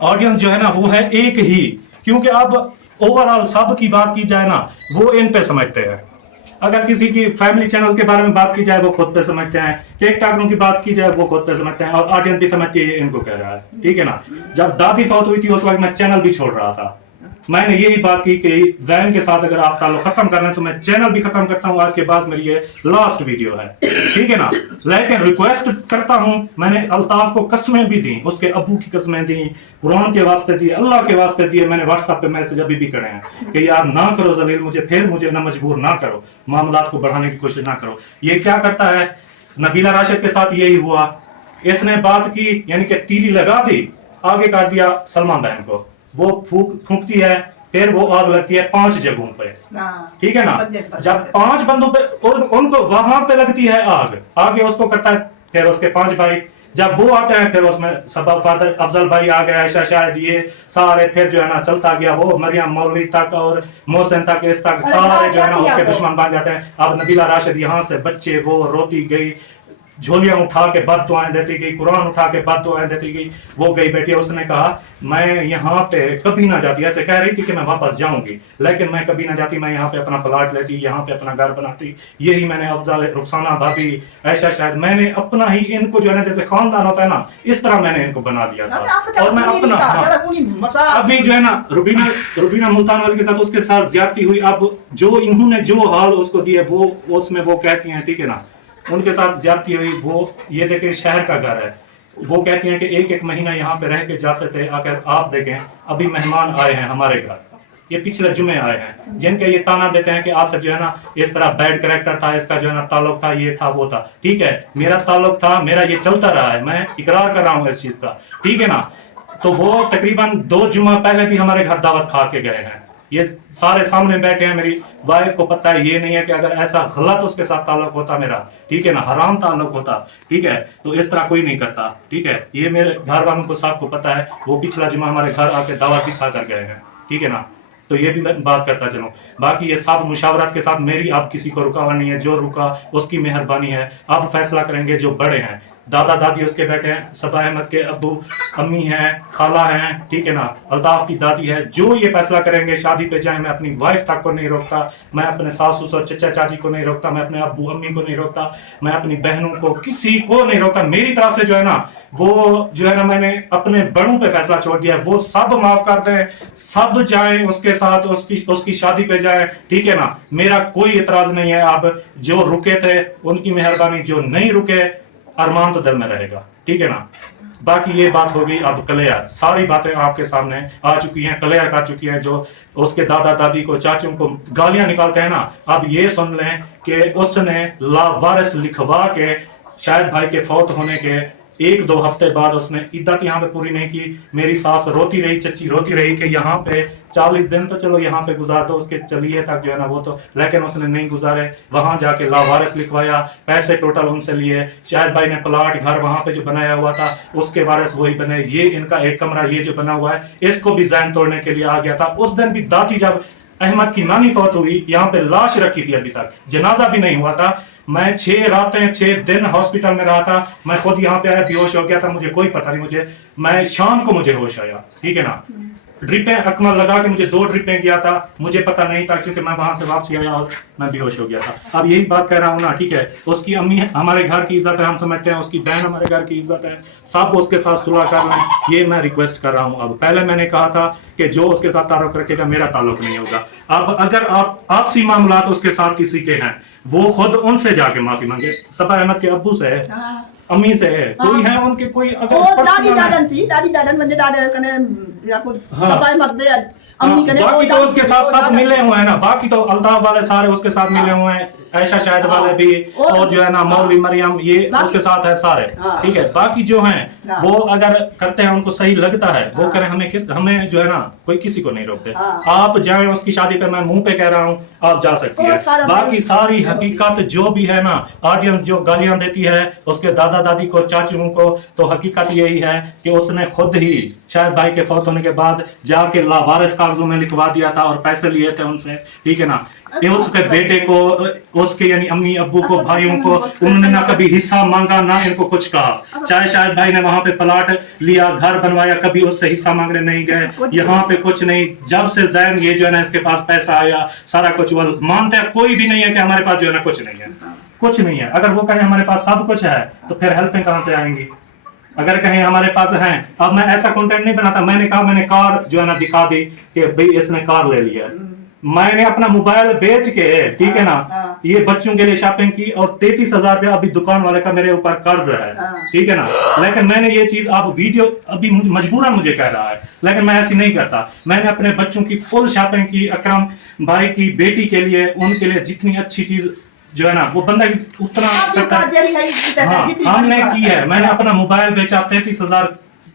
Audience जो है ना वो है एक ही, क्योंकि अब ओवरऑल सब की बात की जाए ना वो इन पे समझते हैं। अगर किसी की फैमिली चैनल के बारे में बात की जाए वो खुद पे समझते हैं, टिकटॉकरों की बात की जाए वो खुद पे समझते हैं, और ऑडियंस भी समझती है ये इनको कह रहा है, ठीक है ना। जब दादी फौत हुई थी उस वक्त मैं चैनल भी छोड़ रहा था, मैंने यही बात की कि वैन के साथ अगर आप ताल्लुक खत्म करना है तो मैं चैनल भी खत्म करता हूं। आज के बाद मेरी ये लास्ट वीडियो है, ठीक है ना। लेकिन रिक्वेस्ट करता हूं, मैंने अल्ताफ को कसमें भी दी, उसके अब्बू की कसमें दी, कुरान के वास्ते दी, अल्लाह के वास्ते दिए, मैंने व्हाट्सएप पे मैसेज अभी भी करे हैं कि यार ना करो जलील, मुझे ना मजबूर ना करो, मामलात को बढ़ाने की कोशिश ना करो। ये क्या करता है, नबीला राशिद के साथ यही हुआ, इसने बात की यानी कि तीली लगा दी, आगे काट दिया सलमान बहन को, वो फूंकती है, फिर वो आग लगती है 5 जगहों पे, ठीक है ना। जब 5 बंदों पे उनको वहां पे लगती है आग, आगे उसको करता है, फिर उसके 5 भाई जब वो आते हैं, फिर उसमें सबब फादर अफजल भाई आ गया, ऐसा शायद ये सारे, फिर जो है ना चलता गया, वो मरियम मौलवी तक और मोहसिन तक, इस तक सारे जो है ना उसके दुश्मन बन जाते हैं। अब नबीला राशिद यहाँ से बच्चे, वो रोती गई, झोलियां उठा के बद दुआएं देती गई, कुरान उठा के बद दुआएं देती गई, वो गई बेटी, उसने कहा मैं यहाँ पे कभी ना जाती, ऐसे कह रही थी कि मैं वापस जाऊंगी, लेकिन मैं कभी ना जाती, मैं यहाँ पे अपना प्लाट लेती, यहाँ पे अपना घर बनाती। यही मैंने अफजल, रुखसाना भाभी, ऐसा शायद मैंने अपना ही इनको जो है ना, जैसे खानदान होता है ना, इस तरह मैंने इनको बना दिया था। और मैं अपना अभी जो है ना रुबीना मुल्तान वाले के साथ उसके साथ ज्यादती हुई, अब जो इन्होंने जो हाल उसको दिए वो उसमें वो कहती हैं, ठीक है ना, उनके साथ ज्यादती हुई। वो ये देखे शहर का घर है, वो कहती हैं कि एक महीना यहाँ पे रह के जाते थे, अगर आप देखें अभी मेहमान आए हैं हमारे घर, ये पिछले जुमे आए हैं, जिनके ये ताना देते हैं कि आसिफ जो है ना इस तरह बैड कैरेक्टर था, इसका जो है ना ताल्लुक था, ये था वो था, ठीक है, मेरा ताल्लुक था, मेरा ये चलता रहा है, मैं इकरार कर रहा हूँ इस चीज का, ठीक है ना। तो वो तकरीबन 2 जुमा पहले भी हमारे घर दावत खा के गए हैं, ये सारे सामने बैठे हैं, मेरी वाइफ को पता है, ये नहीं है कि अगर ऐसा गलत उसके साथ ताल्लुक होता मेरा, ठीक है ना, हराम ताल्लुक होता, ठीक है, तो इस तरह कोई नहीं करता, ठीक है, ये मेरे घर वालों को सबको पता है। वो पिछला जुमा हमारे घर आके दावत भी खा कर गए हैं, ठीक है ना। तो ये भी मैं बात करता चलूं, बाकी ये सब मुशावरत के साथ, मेरी अब किसी को रुकावट नहीं है, जो रुका उसकी मेहरबानी है, अब फैसला करेंगे जो बड़े हैं, दादा दादी उसके बैठे हैं, सबा अहमद के अब्बू अम्मी हैं, खाला हैं, ठीक है ना, अल्ताफ की दादी है, जो ये फैसला करेंगे शादी पे जाए, मैं अपनी वाइफ तक को नहीं रोकता, मैं अपने सास ससुर चचा चाची को नहीं रोकता, मैं अपने अब्बू अम्मी को नहीं रोकता, मैं अपनी बहनों को किसी को नहीं रोकता। मेरी तरफ से जो है ना वो जो है ना मैंने अपने बड़ों पे फैसला छोड़ दिया, वो सब माफ कर दें, सब जाएं उसके साथ, उसकी शादी पे जाएं, ठीक है ना, मेरा कोई इतराज नहीं है। अब जो रुके थे उनकी मेहरबानी, जो नहीं रुके अरमान तो दिल में रहेगा, ठीक है ना। बाकी ये बात होगी अब कलेया, सारी बातें आपके सामने आ चुकी हैं, कलेया कर चुकी हैं, जो उसके दादा दादी को चाचों को गालियां निकालते हैं ना, अब ये सुन लें कि उसने लावारिस लिखवा के शायद भाई के फौत होने के 1-2 हफ्ते बाद उसने इद्दत यहाँ पे पूरी नहीं की। मेरी सास रोती रही, चच्ची रोती रही कि यहाँ पे 40 दिन तो चलो यहाँ पे गुजार दो उसके चलिए तक जो है ना वो तो, लेकिन उसने नहीं गुजारे, वहां जाके लावारिस लिखवाया, पैसे टोटल उनसे लिए, शायद भाई ने प्लाट घर वहां पे जो बनाया हुआ था उसके वारिस वही बने, ये इनका एक कमरा ये जो बना हुआ है इसको भी जहन तोड़ने के लिए आ गया था। उस दिन भी दादी, जब अहमद की नानी फौत हुई, यहाँ पे लाश रखी थी, अभी तक जनाजा भी नहीं हुआ था, मैं 6 रातें 6 दिन हॉस्पिटल में रहा था, मैं खुद यहाँ पे आया बेहोश हो गया था, मुझे कोई पता नहीं, मैं शाम को मुझे होश आया, ठीक है ना। ड्रिपें अकमल लगा के मुझे 2 ड्रिपें किया था, मुझे पता नहीं था क्योंकि मैं वहां से वापसी आया और मैं बेहोश हो गया था। अब यही बात कह रहा हूँ ना, ठीक है, उसकी अम्मी हमारे घर की इज्जत है, हम समझते हैं, उसकी बहन हमारे घर की इज्जत है, सब उसके साथ सुलह कर लें, ये मैं रिक्वेस्ट कर रहा हूँ। अब पहले मैंने कहा था कि जो उसके साथ ताल्लुक रखेगा मेरा ताल्लुक नहीं होगा। अब अगर आपसी मामलात उसके साथ किसी के हैं, वो खुद उनसे जाके माफी मांगे, सबा अहमद के अब्बू से है, अम्मी से है, कोई है उनके, कोई अगर दादी दादन म्हणजे दादा कने या को सफाई मत दे अम्मी कने, बाकी तो उसके साथ सब मिले हुए हैं ना, बाकी तो अल्ताफ वाले सारे उसके साथ मिले हुए हैं, ऐशा शायद वाले भी, और जो है ना मौलवी मरियम ये उसके साथ है सारे, ठीक है। बाकी जो हैं वो अगर करते हैं, उनको सही लगता है वो करें, हमें जो है ना कोई किसी को नहीं रोकते। आप जाएं उसकी शादी पे, मैं मुंह पे कह रहा हूँ, आप जा सकती है। बाकी सारी हकीकत जो भी है ना, ऑडियंस जो गालियां देती है उसके दादा दादी को, चाचुओं को, तो हकीकत यही है कि उसने खुद ही शायद भाई के फौत होने के बाद जाके लावारिस कागजों में लिखवा दिया था और पैसे लिए थे उनसे, ठीक है ना। ये उसके बेटे को, उसके यानी अम्मी अब्बू को, भाइयों को उन्होंने ना कभी हिस्सा मांगा ना इनको कुछ कहा। चाहे शायद भाई ने वहां पे प्लाट लिया, घर बनवाया, कभी उससे हिस्सा मांगने नहीं गए, यहाँ पे कुछ नहीं। जब से जैन ये जो है ना इसके पास पैसा आया, सारा कुछ वो मानते हैं, कोई भी नहीं है कि हमारे पास जो है ना कुछ नहीं है, कुछ नहीं है। अगर वो कहें हमारे पास सब कुछ है तो फिर हेल्पें कहाँ से आएंगी? अगर कहें हमारे पास है, अब मैं ऐसा कंटेंट नहीं बनाता, मैंने कहा मैंने कार जो है ना दिखा दी कि भाई इसने कार ले लिया, मैंने अपना मोबाइल बेच के, ठीक है ना, ये बच्चों के लिए शॉपिंग की और 33,000 रुपया अभी दुकान वाले का मेरे ऊपर कर्ज है, ठीक है ना। लेकिन मैंने ये चीज, आप वीडियो अभी मजबूरन मुझे कह रहा है, लेकिन मैं ऐसी नहीं करता। मैंने अपने बच्चों की फुल शॉपिंग की, अकरम भाई की बेटी के लिए, उनके लिए जितनी अच्छी चीज जो है ना वो बंदा उतना करता है। हाँ, हमने की है। मैंने अपना मोबाइल बेचा, 33,000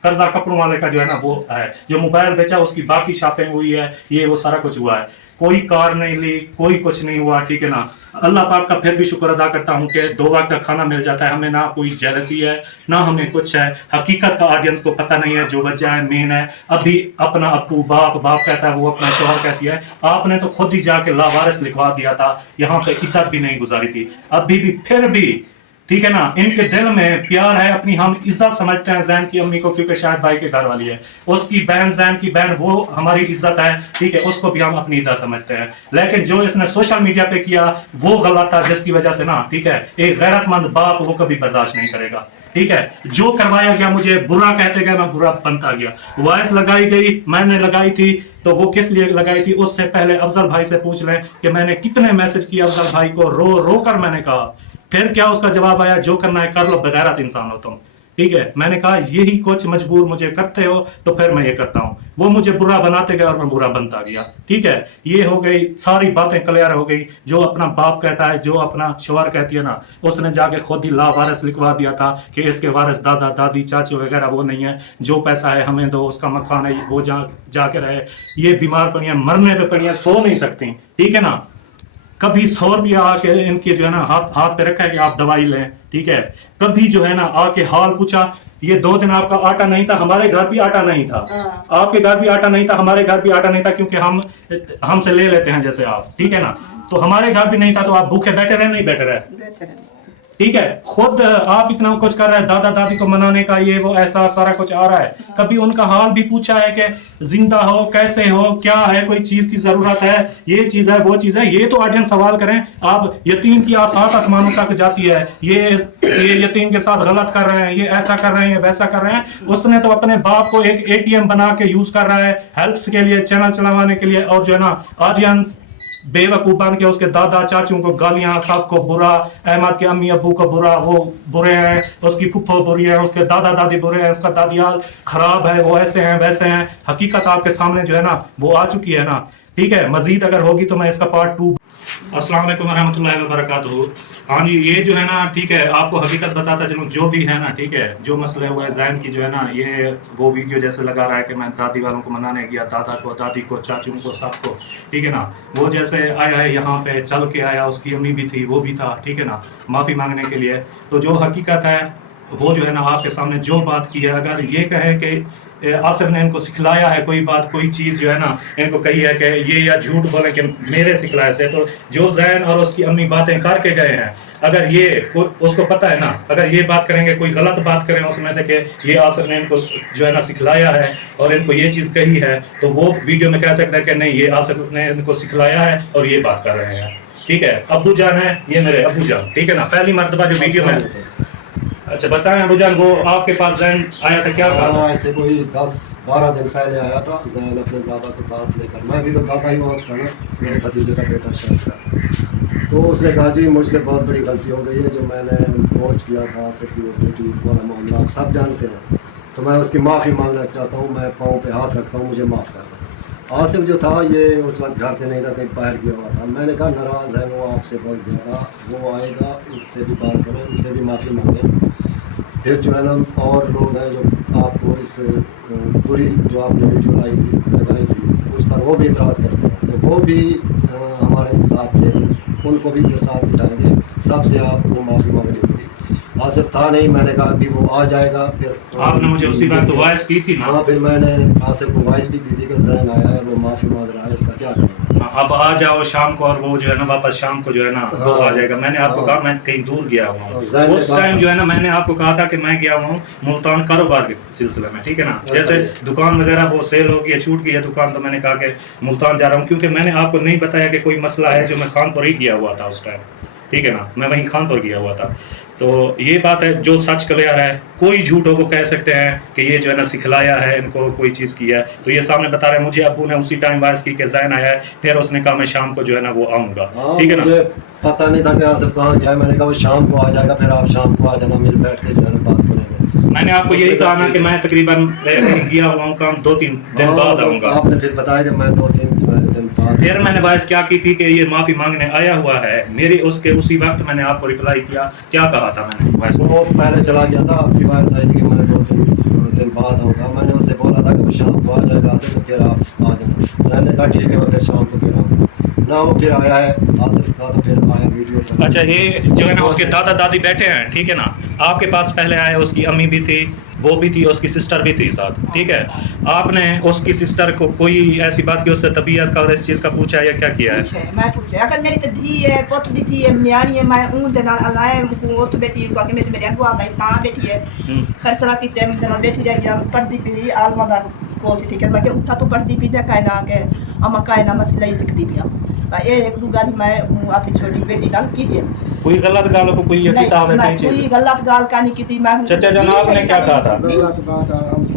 कर्जा कपड़ों वाले का जो है ना वो है, जो मोबाइल बेचा उसकी बाकी शॉपिंग हुई है, ये वो सारा कुछ हुआ है। कोई कार नहीं ली, कोई कुछ नहीं हुआ, ठीक है ना। अल्लाह पाक का फिर भी शुक्र अदा करता हूँ कि 2 वक्त का खाना मिल जाता है, हमें ना कोई जेलसी है ना हमें कुछ है। हकीकत का ऑडियंस को पता नहीं है, जो वजह है मेन है। अभी अपना अप्पू बाप कहता है, वो अपना शोहर कहती है, आपने तो खुद ही जाके लावारिस लिखवा दिया था, यहाँ पे इज्जत भी नहीं गुजारी थी। अभी भी फिर भी ठीक है ना, इनके दिल में प्यार है, अपनी हम इज्जत समझते हैं जैन की अम्मी को, क्योंकि शायद भाई के घर वाली है, उसकी बहन जैन की बहन वो हमारी इज्जत है, ठीक है, उसको भी हम अपनी इज्जत समझते हैं। लेकिन जो इसने सोशल मीडिया पे किया वो गलत था, जिसकी वजह से ना, ठीक है, एक गैरतमंद बाप वो कभी बर्दाश्त नहीं करेगा, ठीक है। जो करवाया गया, मुझे बुरा कहते गए, मैं बुरा बनता गया। वॉइस लगाई गई, मैंने लगाई थी, तो वो किस लिए लगाई थी उससे पहले अफजल भाई से पूछ लें कि मैंने कितने मैसेज किए अफजल भाई को, रो रो कर मैंने कहा। फिर क्या उसका जवाब आया, जो करना है कर लो, बगैरत इंसान हो तुम, ठीक है। मैंने कहा यही कुछ मजबूर मुझे करते हो तो फिर मैं ये करता हूँ। वो मुझे बुरा बनाते गए और मैं बुरा बनता गया, ठीक है। ये हो गई सारी बातें क्लियर हो गई। जो अपना बाप कहता है, जो अपना शोहर कहती है ना, उसने जाके खुद ही लावारिस लिखवा दिया था कि इसके वारिस दादा दादी चाची वगैरह वो नहीं है, जो पैसा है हमें दो, उसका मकान है वो जाके रहे। ये बीमार पड़ी है, मरने पे पड़ी है, सो नहीं सकती, ठीक है ना। कभी 100 रुपया आके इनके जो है ना हाथ पे रखा है कि आप दवाई लें, ठीक है। कभी जो है ना आके हाल पूछा, ये 2 दिन आपका आटा नहीं था, हमारे घर भी आटा नहीं था, आपके घर भी आटा नहीं था, हमारे घर भी आटा नहीं था, क्योंकि हमसे ले लेते हैं जैसे आप, ठीक है ना। तो हमारे घर भी नहीं था, तो आप भूखे बैठे रहे, नहीं बैठे रहे, ठीक है। खुद आप इतना कुछ कर रहे हैं, दादा दादी को मनाने का ये वो ऐसा सारा कुछ आ रहा है। कभी उनका हाल भी पूछा है कि जिंदा हो, कैसे हो, क्या है, कोई चीज की जरूरत है, ये चीज है, वो चीज है। ये तो ऑडियंस सवाल करें, आप यतीम की 7 आसमानों तक जाती है, ये यतीम के साथ गलत कर रहे हैं, ये ऐसा कर रहे हैं, वैसा कर रहे हैं। उसने तो अपने बाप को एक ATM बना के यूज कर रहा है हेल्प्स के लिए, चैनल चलाने के लिए, और जो है ना ऑडियंस बेवकूफ बन के उसके दादा चाचू को गालियां, सबको बुरा, अहमद के अम्मी अब्बू को बुरा, वो बुरे हैं, उसकी फुफ्फो बुरी है, उसके दादा दादी बुरे हैं, उसका दादियाल खराब है, वो ऐसे हैं वैसे हैं। हकीकत आपके सामने जो है ना वो आ चुकी है ना, ठीक है। मजीद अगर होगी तो मैं इसका पार्ट 2। अस्सलाम वालेकुम रहमतुल्लाहि व बरकातहू। हाँ जी, ये जो है ना, ठीक है, आपको हकीकत बताता चलूँ, जो भी है ना, ठीक है, जो मसले हुए जैन की जो है ना, ये वो वीडियो जैसे लगा रहा है कि मैं दादी वालों को मनाने गया, दादा को, दादी को, चाचू को, सबको, ठीक है ना। वो जैसे आया है यहाँ पे, चल के आया, उसकी अम्मी भी थी, वो भी था, ठीक है ना, माफ़ी मांगने के लिए। तो जो हकीकत है वो जो है ना आपके सामने जो बात की है, अगर ये कहें कि आसिफ ने इनको सिखलाया है कोई बात, कोई चीज़ जो है ना इनको कही है कि ये, या झूठ बोले कि मेरे सिखलाए से, तो जो जैन और उसकी अम्मी बातें करके गए हैं, अगर ये उसको पता है ना, अगर ये बात करेंगे, कोई गलत बात करें उसमें देखे ये आसिफ ने इनको जो है ना सिखलाया है और इनको ये चीज़ कही है, तो वो वीडियो में कह सकता है कि नहीं, ये आसिफ ने इनको सिखलाया है और ये बात कर रहे हैं, ठीक है। अबू जान है, ये मेरे अबू जान, ठीक है ना, पहली मरतबा जो वीडियो में। अच्छा बताएं अबू जान, वो आपके पास जैन आया था, क्या हाँ, ऐसे कोई 10-12 दिन पहले आया था जैन अपने दादा के साथ लेकर। मैं भी तो दादा ही हूँ उसका ना, मेरे भतीजे का बेटा शायद का। तो उसने कहा जी मुझसे बहुत बड़ी गलती हो गई है, जो मैंने पोस्ट किया था सिक्योरिटी वाला मामला, आप सब जानते हैं, तो मैं उसकी माफ़ी मांगना चाहता हूँ। मैं पाँव पे हाथ रखता हूँ, मुझे माफ़ कर दें। आसिफ जो था ये उस वक्त घर पे नहीं था, कहीं बाहर गया हुआ था। मैंने कहा नाराज़ है वो आपसे बहुत ज़्यादा, वो आएगा, उससे भी बात करें, उससे भी माफ़ी मांगें। फिर जो है ना और लोग हैं जो आपको इस पूरी जो आपने वीडियो लगाई थी उस पर वो भी इतराज़ करते हैं, तो वो भी हमारे साथ थे, उनको भी फिर साथ बिठाएंगे, सबसे आपको माफ़ी मांगनी होगी। आसिफ था नहीं, मैंने कहा अभी वो आ जाएगा। फिर आपने मुझे उसी वक्त वॉइस की थी ना? हाँ, फिर मैंने आसिफ को वॉइस भी की थी कि जैन आया है, वो माफ़ी मांग रहा है, उसका क्या करें। अब आ जाओ शाम को, और वो जो है ना वापस शाम को जो है ना वो हाँ, आ जाएगा। मैंने आपको हाँ, कहा मैं कहीं दूर गया हुआ हूँ जैन ने उस कहा टाइम जो है ना, मैंने आपको कहा था कि मैं गया हुआ हूँ मुल्तान कारोबार के सिलसिले में, ठीक है ना। जैसे दुकान वगैरह वो सेल हो गई है, छूट गई है दुकान, तो मैंने कहा कि मुल्तान जा रहा हूँ, क्योंकि मैंने आपको नहीं बताया कि कोई मसला है जो मैं खानपुर ही गया हुआ था उस टाइम, ठीक है ना, मैं वहीं खानपुर गया हुआ था। तो ये बात है, जो सच क्लियर है, कोई झूठ हो वो कह सकते हैं कि ये जो है ना सिखलाया है इनको, कोई चीज़ की है, तो ये सामने बता रहे हैं। मुझे अबू ने उसी टाइम वॉइस की कि जैन आया है, फिर उसने कहा मैं शाम को जो है ना वो आऊँगा, ठीक है ना। मुझे पता नहीं था कि आसिफ कहाँ गया है, मैंने कहा वो शाम को आ जाएगा, फिर आप शाम को आ जाना, मिल बैठ के जो है ना बात करेंगे। मैंने आपको यही कहा ना कि मैं तकरीबन गया हुआ हूँ काम 2-3 दिन बाद आऊँगा। आपने फिर बताया कि मैं 2-3 दिन बाद। फिर मैंने वॉइस क्या की थी कि ये माफ़ी मांगने आया हुआ है, मेरी उसके उसी वक्त मैंने आपको रिप्लाई किया। क्या कहा था मैंने वॉइस में? वो पहले चला गया था, आपकी वॉइस आई थी कि मैं 2-3 दिन बाद आऊँगा। मैंने उससे बोला था कि वो शाम को आ जाएगा आसिफ, तो फिर आप आ जाना। जैन ने कहा ठीक है, मैं फिर शाम को फिर आऊँगा ना, वो फिर आया है आसिफ का, तो फिर आया वीडियो पर। अच्छा, ये जो है ना उसके दादा दादी बैठे हैं, ठीक है ना, आपके पास पहले आए, उसकी अम्मी भी थी, वो भी थी, उसकी सिस्टर भी थी साथ, ठीक है। आपने उसकी सिस्टर को कोई ऐसी बात की, उससे तबीयत का और इस चीज़ का पूछा है या क्या किया है? मैं पूछे अगर मेरी तो धी है, पुत दी थी है, न्याणी है, मैं ऊं दे नाल अलाए को तो बेटी को कि मेरे अगवा भाई कहां बैठी है, फैसला की ते मेरे नाल बैठी रही, पढ़दी पी आलमा दा कोच, ठीक है। मैं के उठा तो पढ़दी पी दे कायना के अमा कायना मसला ही सिखदी पिया भाई, एक दो गाल मैं आपकी छोटी बेटी नाल की दे, कोई गलत गाल को कोई किताब है कहीं कोई चीज़? गलत गाल का नहीं की मैं। चाचा जनाब ने क्या कहा था?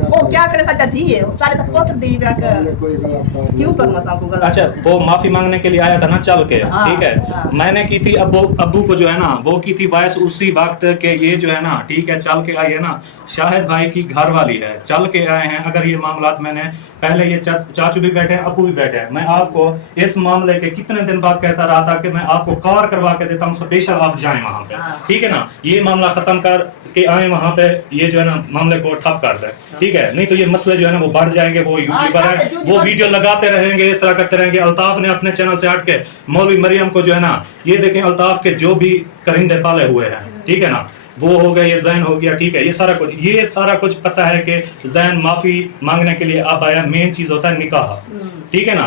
ओ क्या करे सच्चा दी है सारे तो पुत्र दी मैं क्यों करूंगा सबको गलत। अच्छा, वो माफ़ी मांगने के लिए आया था ना चल के, हाँ, ठीक है। हाँ। मैंने की थी अब्बू को जो है ना वो की थी वॉइस उसी वक्त के, ये जो है ना, ठीक है, चल के आई है ना, शाहिद भाई की घर वाली है, चल के आए हैं। अगर ये मामलात मैंने पहले, ये चाचू भी बैठे हैं, अब्बू भी बैठे हैं, मैं आपको इस मामले के कितने दिन बाद कहता रहा था कि मैं आपको कार करवा के देता हूँ, स्पेशल आप जाएं वहाँ पे, ठीक है ना, ये मामला खत्म कर के आए वहाँ पे, ये जो है ना मामले को ठप कर दे, ठीक है। नहीं तो ये मसले जो है ना वो बढ़ जाएंगे, वो यूट्यूबर है, वो वीडियो लगाते रहेंगे, इस तरह करते रहेंगे। अल्ताफ ने अपने चैनल से हट के मौलवी मरियम को जो है ना, ये देखें अल्ताफ के जो भी करिंदे पाले हुए हैं, ठीक है ना, वो हो गया, ये जैन हो गया, ठीक है, ये सारा कुछ पता है कि जैन माफ़ी मांगने के लिए अब आया। मेन चीज़ होता है निकाह, ठीक है ना।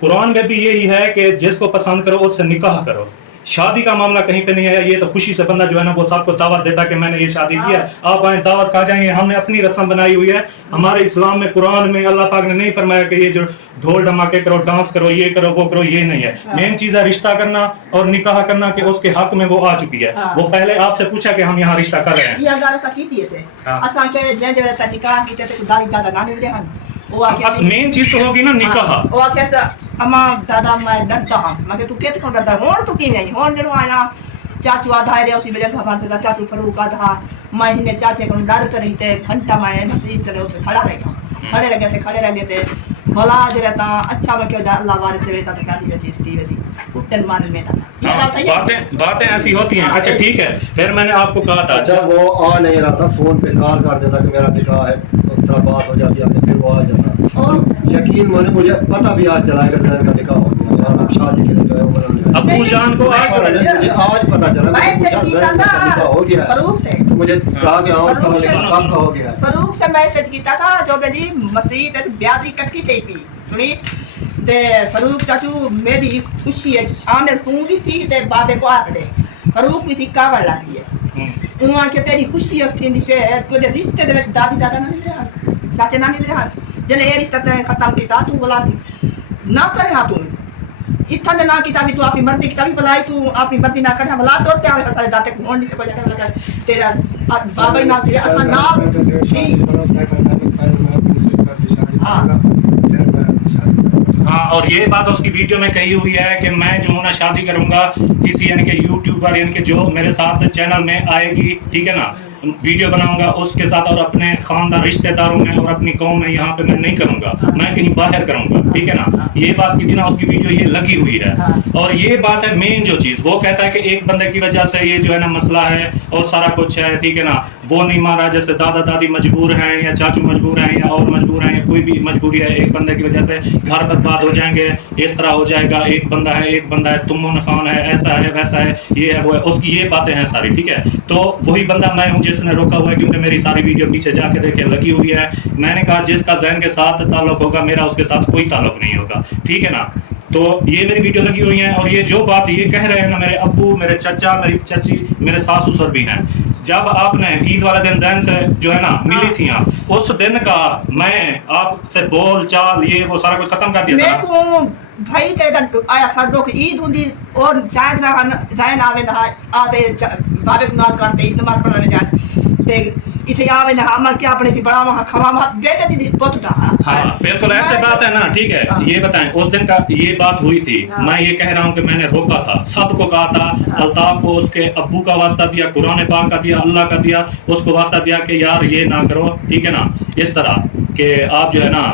कुरान में भी यही है कि जिसको पसंद करो उससे निकाह करो। शादी का मामला कहीं पे नहीं है, ये तो खुशी से बंदा जो है ना वो सबको दावत देता कि मैंने ये शादी की है, आप आए दावत खा जाएंगे। हमने अपनी रस्म बनाई हुई है, हमारे इस्लाम में, कुरान में अल्लाह पाक ने नहीं फरमाया कि ये जो ढोल धमाके करो, डांस करो, ये करो, वो करो, ये नहीं है। मेन चीज़ है रिश्ता करना और निकाह करना, कि उसके हक में वो आ चुकी है। वो पहले आपसे पूछा कि हम यहाँ रिश्ता कर रहे हैं, ये गाल सा की थी से असा के जे जे ता निकाह की ते दादी दादा नानी रे हन बस मेन चीज़ तो होगी ना निकाह। वो कैसा अम्मा दादा मैं डरता हां, मैं तू कैसे डरता होन तू की नहीं होन जनो आया चाचू आधा रे उसी बेले घबरा तो चाचू फरूक आधा मैं ने चाचे को डर कर रही थे घंटा मैं मस्जिद चले उसे खड़ा रहेगा, खड़े रह गए भला जे रहता अच्छा में क्यों अल्लाह वाले से वैसा तो गाली देती थी वैसी कुटन मान में था। बातें ऐसी होती हैं। अच्छा ठीक है, फिर मैंने आपको कहा था, अच्छा वो आ नहीं रहा था, फोन पे कॉल कर देता कि मेरा निकाह है, उस तरह बात हो जाती है, फिर वो आ जाता। और यकीन माने मुझे पता भी आज चला कि जैन का निकाह हो गया, अब शादी के लिए जो है वो मनाने अब्बू जान को मुझे आज पता चला, मैंने पूछा जैन का निकाह हो गया, तो मुझे कहा कि हाँ उसका निकाह कब का हो गया। फरूक से मैसेज किया था जो मेरी मस्जिद ब्यादरी कट्टी थी पी सुनी दे फरूक चाचू मेरी खुशी है शामिल तू भी थी ते बाबे को आकड़े फरूक भी थी कावड़ लगी है उहाँ के तेरी खुशी थी के तेरे रिश्ते दे दादी दादा नहीं रहा चाचे नानी रहा जले ये रिश्ता खत्म किया तू बोला ना करे हाँ तू इतना ना किताबी तू अपनी मर्जी किताबी बुलाई तू अपनी मर्जी ना करना बुला डरते हैं सारे दाते घोड़ नहीं से कोई जगह लगा तेरा बाबा ना तेरे असन ना हाँ, और ये बात उसकी वीडियो में कही हुई है कि मैं जो हूँ ना शादी करूँगा किसी यानी कि यूट्यूबर यानी कि जो मेरे साथ चैनल में आएगी, ठीक है ना, वीडियो बनाऊंगा उसके साथ और अपने खानदान रिश्तेदारों में और अपनी कौम में यहाँ पे मैं नहीं करूंगा, मैं कहीं बाहर करूंगा, ठीक है ना। ये बात की थी ना, उसकी वीडियो ये लगी हुई है। और ये बात है मेन जो चीज़, वो कहता है कि एक बंदे की वजह से ये जो है ना मसला है और सारा कुछ है, ठीक है ना। वो नहीं मारा, जैसे दादा दादी मजबूर हैं या चाचू मजबूर हैं या और मजबूर हैं या कोई भी मजबूरी है, एक बंदे की वजह से घर बर्बाद हो जाएंगे, इस तरह हो जाएगा, एक बंदा है, तुमन खान है, ऐसा है वैसा है, ये है वो है, उसकी ये बातें हैं सारी, ठीक है। तो वही बंदा मैं हूँ जिसने रोका हुआ है, क्योंकि मेरी सारी वीडियो पीछे जाके देखे लगी हुई है। मैंने कहा जिसका ज़ैन के साथ ताल्लुक होगा, मेरा उसके साथ कोई ताल्लुक नहीं होगा, ठीक है ना। तो ये मेरी वीडियो लगी हुई है। और ये जो बात ये कह रहे हैं ना, मेरे अब्बू, मेरे चचा, मेरी चची, मेरे सास ससुर भी हैं, जब आपने ईद वाला दिन ज़ैन से जो है ना मिली थी आप, उस दिन का मैं आपसे बोल चाल ये वो सारा कुछ खत्म कर दिया था। मेरे को भाई तेरे आया था लोग ईद हुंदी और शायद ना ज़ैन आवे ना आते बाबे को नमाज करते, ईद नमाज पढ़ने जाते ते इथे आवे ना हम क्या अपने भी बड़ा वहाँ खवा बेटे दी पुत था। हाँ बिल्कुल ऐसे बात है ना, ठीक है। ये बताएं उस दिन का ये बात हुई थी, मैं ये कह रहा हूँ कि मैंने रोका था, सबको कहा था, अल्ताफ को उसके अब्बू का वास्ता दिया, कुरान पाक का दिया, अल्लाह का दिया, उसको वास्ता दिया कि यार ये ना करो, ठीक है ना, इस तरह कि आप जो है ना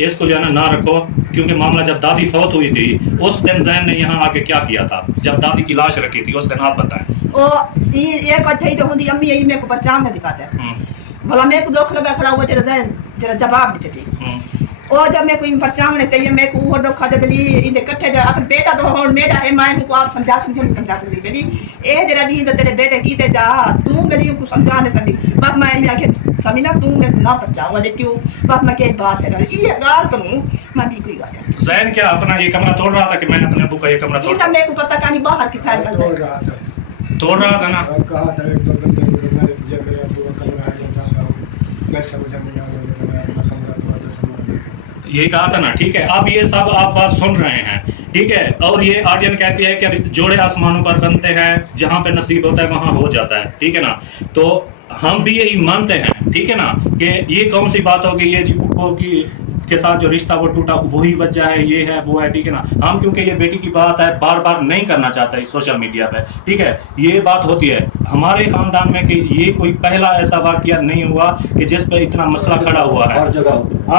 इसको जो है ना रखो। क्योंकि मामला जब दादी फौत हुई थी उस दिन ज़ैन ने यहाँ आके क्या किया था, जब दादी की लाश रखी थी उस दिन आप बताएं। ओ ये कथई तो हुंदी अम्मी यही मेरे को पहचान नहीं दिखाते, भला मेरे को दुख लगा खड़ा हुआ तेरा ज़ैन जरा जवाब देते थी। और जब मैं कोई पहचान नहीं चाहिए मेरे को वो दुख दे बली इने कट्ठे अगर बेटा तो हो मेरा है, मैं को आप समझा सकती बली ए जरा दी तो तेरे बेटे की ते जा तू मेरी को समझा नहीं सकती, बस मैं ये आके समीना तू मैं ना पहचाऊंगा दे क्यों, बस मैं के बात कर ये गाल करूं मैं भी कोई बात। ज़ैन क्या अपना ये कमरा तोड़ रहा था कि मैंने अपने अब्बू का ये कमरा ये तो मेरे को पता नहीं बाहर की था तोड़ रहा था ना। कहा था एक दो बंदे को मैं ये मेरे अब्बू का कमरा है लेता हूं, मैं समझ नहीं आ रहा है मैं अपना कमरा थोड़ा समझ यही कहा था ना, ठीक है। अब ये सब आप बात सुन रहे हैं, ठीक है। और ये ऑडियंस कहती है कि जोड़े आसमानों पर बनते हैं, जहाँ पे नसीब होता है वहाँ हो जाता है, ठीक है ना। तो हम भी यही मानते हैं, ठीक है ना, कि ये कौन सी बात होगी, ये पुप्पो की के साथ जो रिश्ता वो टूटा वही वजह है, ये है वो है, ठीक है ना। हम क्योंकि ये बेटी की बात है बार बार नहीं करना चाहते सोशल मीडिया पे, ठीक है। ये बात होती है हमारे खानदान में कि ये कोई पहला ऐसा वाकया नहीं हुआ कि जिस पे इतना मसला खड़ा हुआ है, हर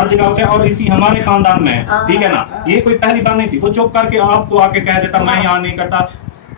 जगह होते हैं और इसी हमारे खानदान में, ठीक है ना। ये कोई पहली बार नहीं थी, वो चुप करके आपको आके कह देता मैं यहाँ नहीं करता।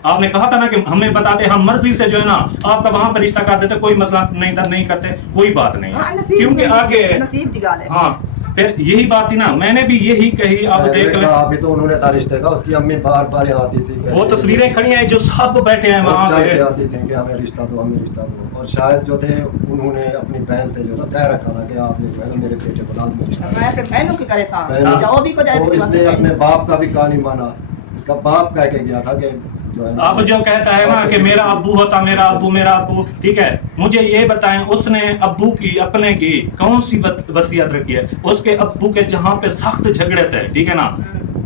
आपने कहा था ना कि हमें बताते, हम मर्जी से जो है ना आपका वहां पर रिश्ता कर देते, कोई मसला नहीं था, नहीं करते, कोई बात नहीं, क्योंकि आगे नसीब दी गाल है। हाँ फिर यही बात थी ना, मैंने भी यही कही। अब देख ले अभी तो उन्होंने था रिश्ते का, उसकी अम्मी बार बार यहाँ आती थी, वो तस्वीरें खड़ी हैं जो सब बैठे हैं वहाँ पे आती थी कि हमें रिश्ता दो, हमें रिश्ता दो। और शायद जो थे उन्होंने अपनी बहन से जो था कह रखा था कि आपने जो है ना मेरे बेटे को लाजमी रिश्ता मैं अपने बहनों की करे था दो। भी को जाए तो इसने अपने बाप का भी कहानी माना, इसका बाप कह के गया था कि अब जो कहता है ना कि मेरा अब्बू होता, मेरा अब्बू, ठीक है। मुझे ये बताएं उसने अब्बू की अपने की कौन सी वसीयत रखी है, उसके अब्बू के जहाँ पे सख्त झगड़े थे, ठीक है ना,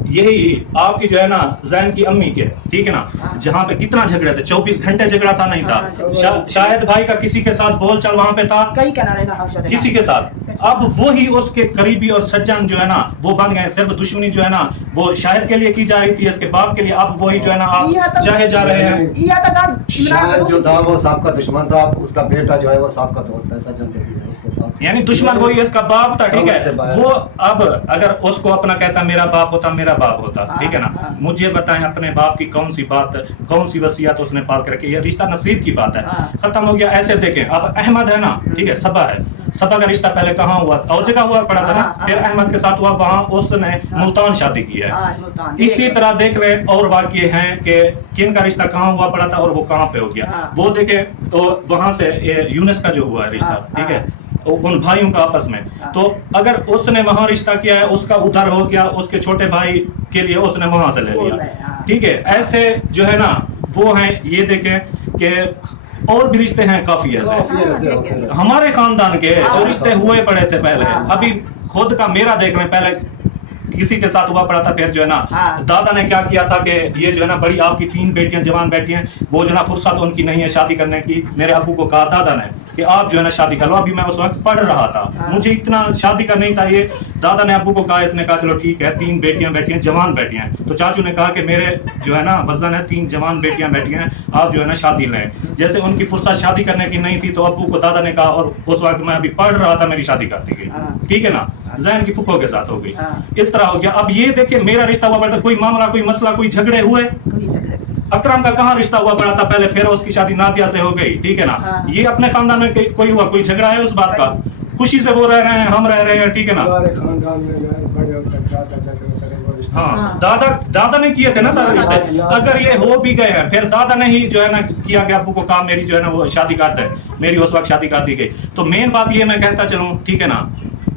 यही आपकी जो है ना ज़ैन की अम्मी के, ठीक है ना, जहाँ पे कितना झगड़ा था, 24 घंटे झगड़ा था नहीं था। शायद भाई का किसी के साथ बोलचाल वहाँ पे था, कई किनारे किसी के साथ। अब वही उसके करीबी और सज्जन जो है ना वो बन गए, सिर्फ दुश्मनी जो है ना वो शायद के लिए की जा रही थी, इसके बाप के लिए। अब वही जो है ना आप चाहे जा रहे हैं। शायद जो था वो साहब का दुश्मन था, उसका बेटा जो है वो साहब का दोस्त है, सज्जन बेटी है उसके साथ, यानी दुश्मन वही इसका बाप था, ठीक है। वो अब अगर उसको अपना कहता मेरा बाप होता, मेरा बाप होता, ठीक है ना। मुझे बताएं अपने बाप की कौन सी बात, कौन सी वसीयत उसने पाल के रखी, ये रिश्ता नसीब की बात है, खत्म हो गया। ऐसे देखें अब अहमद है ना, ठीक है, सबा है, सबा का रिश्ता पहले कहाँ हुआ और जगह हुआ पड़ा था ना, फिर अहमद के साथ हुआ, वहाँ उसने मुल्तान शादी की है। इसी तरह देख ले और वाकये हैं कि किन का रिश्ता कहाँ हुआ पड़ा था और वो कहाँ पे हो गया, वो देखें। तो वहां से यूनुस का जो हुआ है रिश्ता, ठीक है, उन भाइयों का आपस में, तो अगर उसने वहां रिश्ता किया है उसका उधर हो गया, उसके छोटे भाई के लिए उसने वहां से ले लिया, ठीक है। ऐसे जो है ना वो हैं, ये देखें कि और भी रिश्ते हैं काफी ऐसे हमारे खानदान के जो रिश्ते हुए पड़े थे पहले। अभी खुद का मेरा देख रहे हैं, पहले किसी के साथ हुआ पड़ा था, फिर जो है ना दादा ने क्या किया था कि ये जो है ना बड़ी आपकी 3 बेटियां जवान बेटियां, वो जो है ना फुर्सत उनकी नहीं है शादी करने की, मेरे अब्बू को कहा दादा ने कि आप जो है ना शादी कर लो। अभी मैं उस वक्त पढ़ रहा था, मुझे इतना शादी का नहीं था। ये दादा ने अब्बू को कहा, इसने कहा चलो ठीक है, 3 बेटियां बैठी हैं, जवान बैठी हैं। तो चाचू ने कहा कि मेरे जो है ना वजन है, 3 जवान बेटियां बैठी हैं, आप जो है ना शादी लें। जैसे उनकी फुर्सत शादी करने की नहीं थी तो अब्बू को दादा ने कहा, और उस वक्त मैं अभी पढ़ रहा था, मेरी शादी कर दी गई, ठीक है ना, जैन की फुफो के साथ हो गई। इस तरह हो गया। अब ये देखिए मेरा रिश्ता हुआ पड़ा, कोई मामला, कोई मसला, कोई झगड़े हुए? अकरम का कहाँ रिश्ता हुआ पड़ा था पहले, फिर उसकी शादी नादिया से हो गई, ठीक है ना। ये अपने खानदान में कोई हुआ, कोई झगड़ा है उस बात का? खुशी से वो रह रहे हैं, हम रह रहे हैं, ठीक है ना। हमारे खानदान में बड़े होते दादा जैसे होते हैं वो रिश्ते। हाँ, दादा ने किए थे ना सारे रिश्ते। अगर ये हो भी गए हैं, फिर दादा ने ही जो है ना किया कि अब्बू को कहा मेरी जो है ना वो शादी कर दे, मेरी उस वक्त शादी कर दी गई। तो मेन बात ये मैं कहता चलूं, ठीक है ना,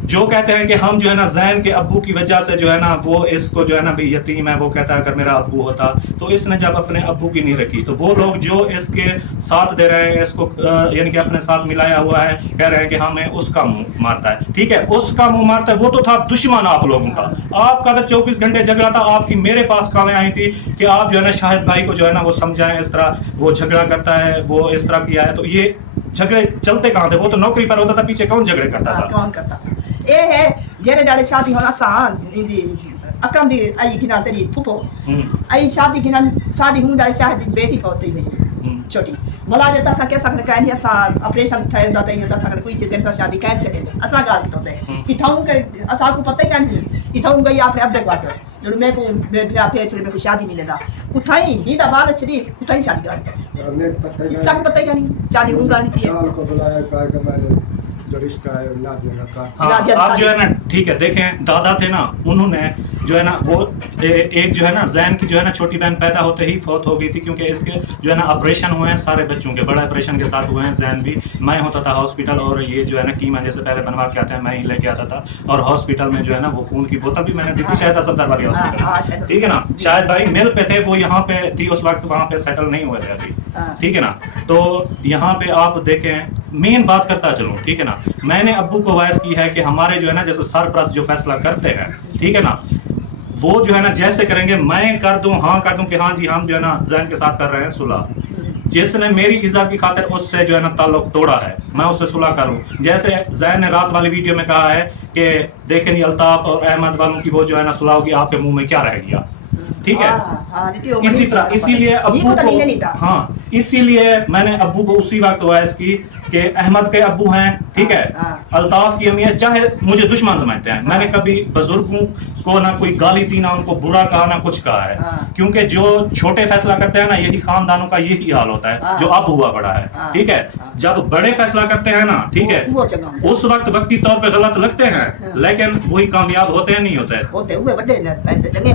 जो कहते हैं कि हम जो है ना जैन के अब्बू की वजह से जो है ना वो इसको जो है ना भी यतीम है, वो कहता है अगर मेरा अब्बू होता, तो इसने जब अपने अब्बू की नहीं रखी, तो वो लोग जो इसके साथ दे रहे हैं, इसको यानी कि अपने साथ मिलाया हुआ है, कह रहे हैं कि हमें उसका मुंह मारता है, ठीक है, उसका मुंह मारता है। वो तो था दुश्मन आप लोगों का, आपका तो 24 घंटे झगड़ा था। आपकी मेरे पास कामें आई थी कि आप जो है ना शाहिद भाई को जो है ना वो समझाएं, इस तरह वो झगड़ा करता है, वो इस तरह किया है। तो ये झगड़े चलते कहाँ थे? वो तो नौकरी पर होता था, पीछे कौन झगड़े करता था? कौन करता था? ये है जेरे डाले शादी होना सान इंदी अकरम दी आई गिना तेरी फुफो आई शादी गिना शादी हूं डाले शादी बेटी पौती हुई छोटी मला देता सा कैसा कर कहनी असा ऑपरेशन थे दाता ही सा कोई चीज करता शादी कैसे सके असा गाल की होते कि थाऊ कर असा को पता ही नहीं कि थाऊ गई आपने अपने क्वार्टर जो मैं को मेरा पेट में कोई शादी नहीं लेता उठाई ही दबाद छड़ी उठाई शादी कर हमें पता ही सब पता ही नहीं शादी हूं गाल थी साल को बुलाया कहा कि मैंने जो रिश्ता है ला देना का। हाँ, आप जो है ना ठीक है, देखें दादा थे ना, उन्होंने जो है ना वो एक जो है ना जैन की जो है ना छोटी बहन पैदा होते ही फौत हो गई थी, क्योंकि इसके जो है ना ऑपरेशन हुए हैं सारे बच्चों के, बड़ा ऑपरेशन के साथ हुए हैं। जैन भी मैं होता था हॉस्पिटल, और ये जो है ना कीमा जैसे पहले बनवा के आते हैं मैं ही लेके आता था, और हॉस्पिटल में जो है ना वो खून की बोतल भी मैंने दी थी, शायद असफदर वाली हॉस्पिटल, ठीक है ना। शायद भाई मिल पे थे, वो यहाँ पे थी उस वक्त, वहाँ पे सेटल नहीं हुए थे अभी, ठीक है ना। तो यहाँ पे आप देखें, मेन बात करता चलूँ, ठीक है ना, मैंने अब्बू को वॉइस की है कि हमारे जो है ना जैसे सरप्रस्त जो फैसला करते हैं, ठीक है ना, वो जो है ना जैसे करेंगे, मैं कर दूं, हाँ कर दूं कि हाँ जी हम जो है ना जैन के साथ कर रहे हैं सुलह, जिसने मेरी इज्जत की खातिर उससे जो है ना ताल्लुक तोड़ा है, मैं उससे सुलह करूं। जैसे जैन ने रात वाली वीडियो में कहा है कि देखें नहीं अल्ताफ और अहमद वालों की वो जो है ना सुलह होगी, आपके मुंह में क्या रह गया, ठीक है। इसी तरह इसीलिए अब्बू को, हाँ इसीलिए मैंने अब्बू को उसी वक्त वॉइस की कि अहमद के अब्बू हैं, ठीक है, अल्ताफ की अम्मी है, चाहे मुझे दुश्मन समझते हैं, मैंने कभी बुजुर्गों को ना कोई गाली दी, ना उनको बुरा कहा, ना कुछ कहा है, क्योंकि जो छोटे फैसला करते हैं ना, यही खानदानों का यही हाल होता है जो अब हुआ पड़ा है, ठीक है। जब बड़े फैसला करते हैं ना, ठीक है, उस वक्त वक्ती तौर पे गलत लगते हैं, लेकिन वही कामयाब होते हैं, नहीं होते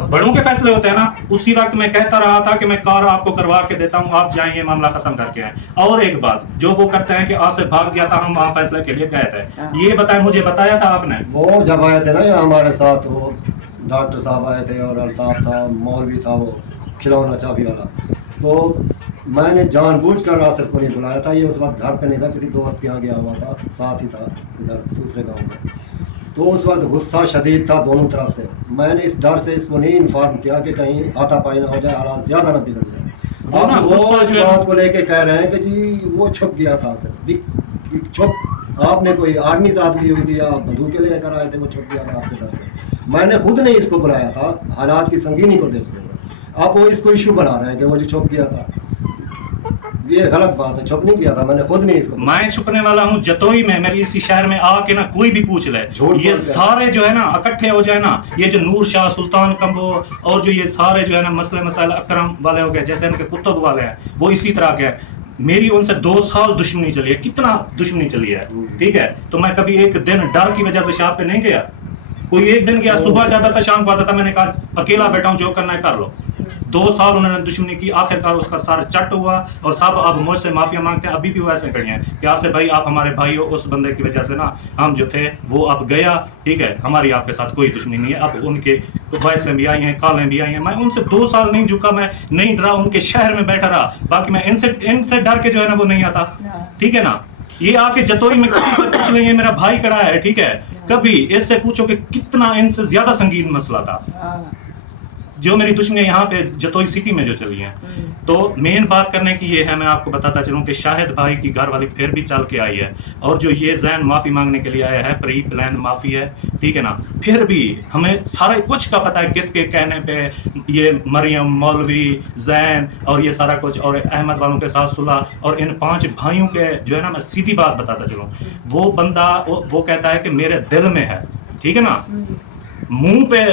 बड़ों के फैसले होते हैं ना। उसी वक्त मैं कहता रहा था कि मैं कार आपको करवा के देता हूँ, आप जाएंगे मामला खत्म करके आए। और एक बात जो वो करते हैं कि आज से भाग गया था, हम वहाँ फैसले के लिए गए थे, ये बताएं, मुझे बताया था आपने? वो जब आए थे ना यहाँ हमारे साथ, वो डॉक्टर साहब आए थे और अल्ताफ था, मौलवी था, वो खिलौना चाबी वाला, तो मैंने जानबूझकर आसिफ को नहीं बुलाया था। ये उस वक्त घर पे नहीं था, किसी दोस्त के यहाँ गया हुआ था, साथ ही था इधर दूसरे गांव में। तो उस वक्त गुस्सा शदीद था दोनों तरफ से। मैंने इस डर से इसको नहीं इन्फॉर्म किया कि कहीं हाथापाई ना हो जाए, हालात ज़्यादा ना बिगड़ जाए। अब वो इस बात को लेके कह रहे हैं कि जी वो छुप गया था, छुप आपने कोई आर्मी साथ ली हुई थी या बंदूकें लेकर आए थे, वो छुप गया था आपके घर से। मैंने खुद नहीं इसको बुलाया था, हालात की संगीनी को देखते हुए। अब वो इसको इशू बना रहे हैं कि वो जी छुप गया था, ये गलत बात है, छुप नहीं किया था, मैंने खुद नहीं इसको। मैं छुपने वाला हूँ जतोई में, मेरे इसी शहर में आके ना कोई भी पूछ ले, ये सारे जो है ना इकट्ठे हो जाए ना, ये जो नूर शाह, सुल्तान कम्बो और जो ये सारे जो है ना मसले मसाइल अकरम वाले हो गए, जैसे इनके कुतुब वाले हैं, वो इसी तरह के हैं। मेरी उनसे 2 साल दुश्मनी चली है, कितना दुश्मनी चली है, ठीक है। तो मैं कभी एक दिन डर की वजह से शाप पे नहीं गया, कोई एक दिन गया, सुबह जाता था शाम को आता था, मैंने कहा अकेला बैठा हूँ, जो करना है कर लो। 2 साल उन्होंने दुश्मनी की, आखिरकार उसका सर चट हुआ और सब अब मुझसे माफिया मांगते हैं। अभी भी वो ऐसे खड़े हैं कि आसिफ भाई आप हमारे भाई हो, उस बंदे की वजह से ना हम जो थे वो अब गया, ठीक है, हमारी आपके साथ कोई दुश्मनी नहीं है। अब उनके वैसें भी आई हैं, कालें भी आई हैं, मैं उनसे 2 साल नहीं झुका, मैं नहीं डरा, उनके शहर में बैठा रहा, बाकी मैं इनसे डर के जो है ना वो नहीं आता, ठीक है ना। ये आके जतोई में किसी से पूछ लेंगे, मेरा भाई खड़ा है, ठीक है, कभी इससे पूछो कि कितना इनसे ज्यादा संगीन मसला था, जो मेरी दुश्मनी यहाँ पे जतोई सिटी में जो चली है, तो मेन बात करने की ये है, मैं आपको बताता चलूँ कि शाहिद भाई की घर वाली फिर भी चल के आई है, और जो ये जैन माफ़ी मांगने के लिए आया है, प्री प्लान माफ़ी है, ठीक है ना, फिर भी हमें सारा कुछ का पता है किसके कहने पे ये मरियम, मौलवी, जैन और ये सारा कुछ, और अहमद वालों के साथ सुलह, और इन 5 भाइयों के जो है ना, मैं सीधी बात बताता चलूँ, वो बंदा वो कहता है कि मेरे दिल में है, ठीक है ना, मुंह पे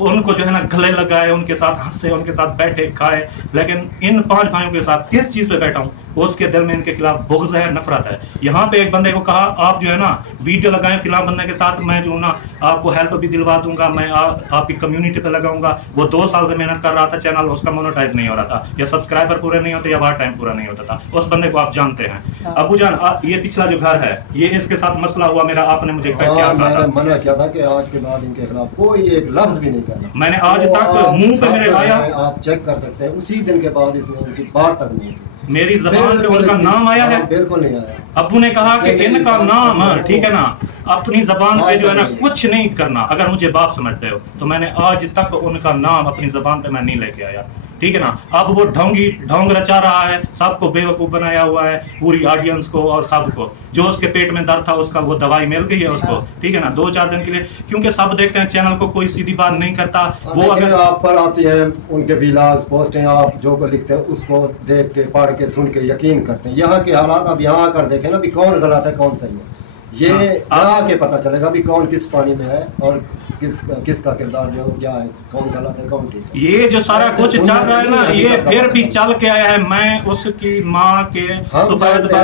उनको जो है ना गले लगाए, उनके साथ हंसे, उनके साथ बैठे खाए, लेकिन इन 5 भाइयों के साथ किस चीज़ पे बैठा हूँ, उसके दिल में इनके खिलाफ बुग़्ज़ है, नफरत है। यहाँ पे एक बंदे को कहा आप जो है ना वीडियो लगाएं फिलहाल बंदे के साथ, मैं जो ना आपको हेल्प भी दिलवा दूंगा, मैं आपकी कम्युनिटी पे लगाऊंगा। वो 2 साल से मेहनत कर रहा था, चैनल उसका मोनेटाइज नहीं हो रहा था, या सब्सक्राइबर पूरे नहीं होते, या वार टाइम पूरा नहीं होता था। उस बंदे को आप जानते हैं। अबू जान, ये पिछला जो घर है, ये इसके साथ मसला हुआ मेरा, आपने मुझे क्या कहा था? मैंने मना किया था कि आज के बाद इनके खिलाफ कोई एक लफ्ज भी नहीं कहना। मैंने आज तक मुंह पे मेरे आया, आप चेक कर सकते हैं, उसी दिन के बाद इसने उनकी बात तक नहीं की। मेरी जबान पे उनका नाम आया है? बिल्कुल नहीं आया। अब्बू ने कहा कि इनका नाम, ठीक है ना, अपनी जबान पे जो है ना कुछ नहीं करना। अगर मुझे बाप समझते हो तो मैंने आज तक उनका नाम अपनी जबान पे मैं नहीं लेके आया, ठीक है ना। अब वो ढोंग रचा रहा है, सबको बेवकूफ़ बनाया हुआ है, पूरी ऑडियंस को और सबको। जो उसके पेट में दर्द था उसका वो दवाई मिल गई है उसको, ठीक है ना, 2-4 दिन के लिए, क्योंकि सब देखते हैं चैनल को, कोई सीधी बात नहीं करता। वो अगर आप पर आती है उनके व्लॉग्स पोस्टें, आप जो को लिखते हैं उसको देख के, पढ़ के, सुन के यकीन करते हैं। यहाँ के हालात अब यहाँ आकर देखें ना भी कौन गलत है कौन सही है, ये यहाँ आके पता चलेगा भी कौन किस पानी में है और किसका किरदार जो क्या है, कौन गलत है कौन ठीक है। ये जो सारा कुछ चल रहा है ना, ये फिर भी चल के आया है। मैं उसकी माँ के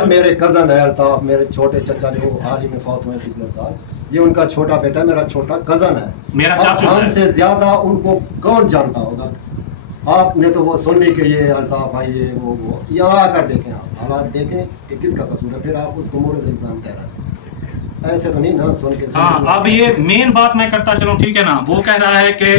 मेरे कजन है अल्ताफ, मेरे छोटे चचा जो हाल ही में फौत हुए पिछले साल, ये उनका छोटा बेटा, मेरा छोटा कजन है, मेरा चाचू है। हमसे ज्यादा उनको कौन जानता होगा। आपने तो वो सुनने के ये अल्ताफ भाई ये वो यहाँ आकर देखें, आप हालात देखें कि किसका कसूर है, फिर आप उसको मोरद इंसान कह रहे हैं। ऐसे तो नहीं ना सुन के। हाँ, अब ये मेन बात मैं करता चलूं, ठीक है ना। वो कह रहा है कि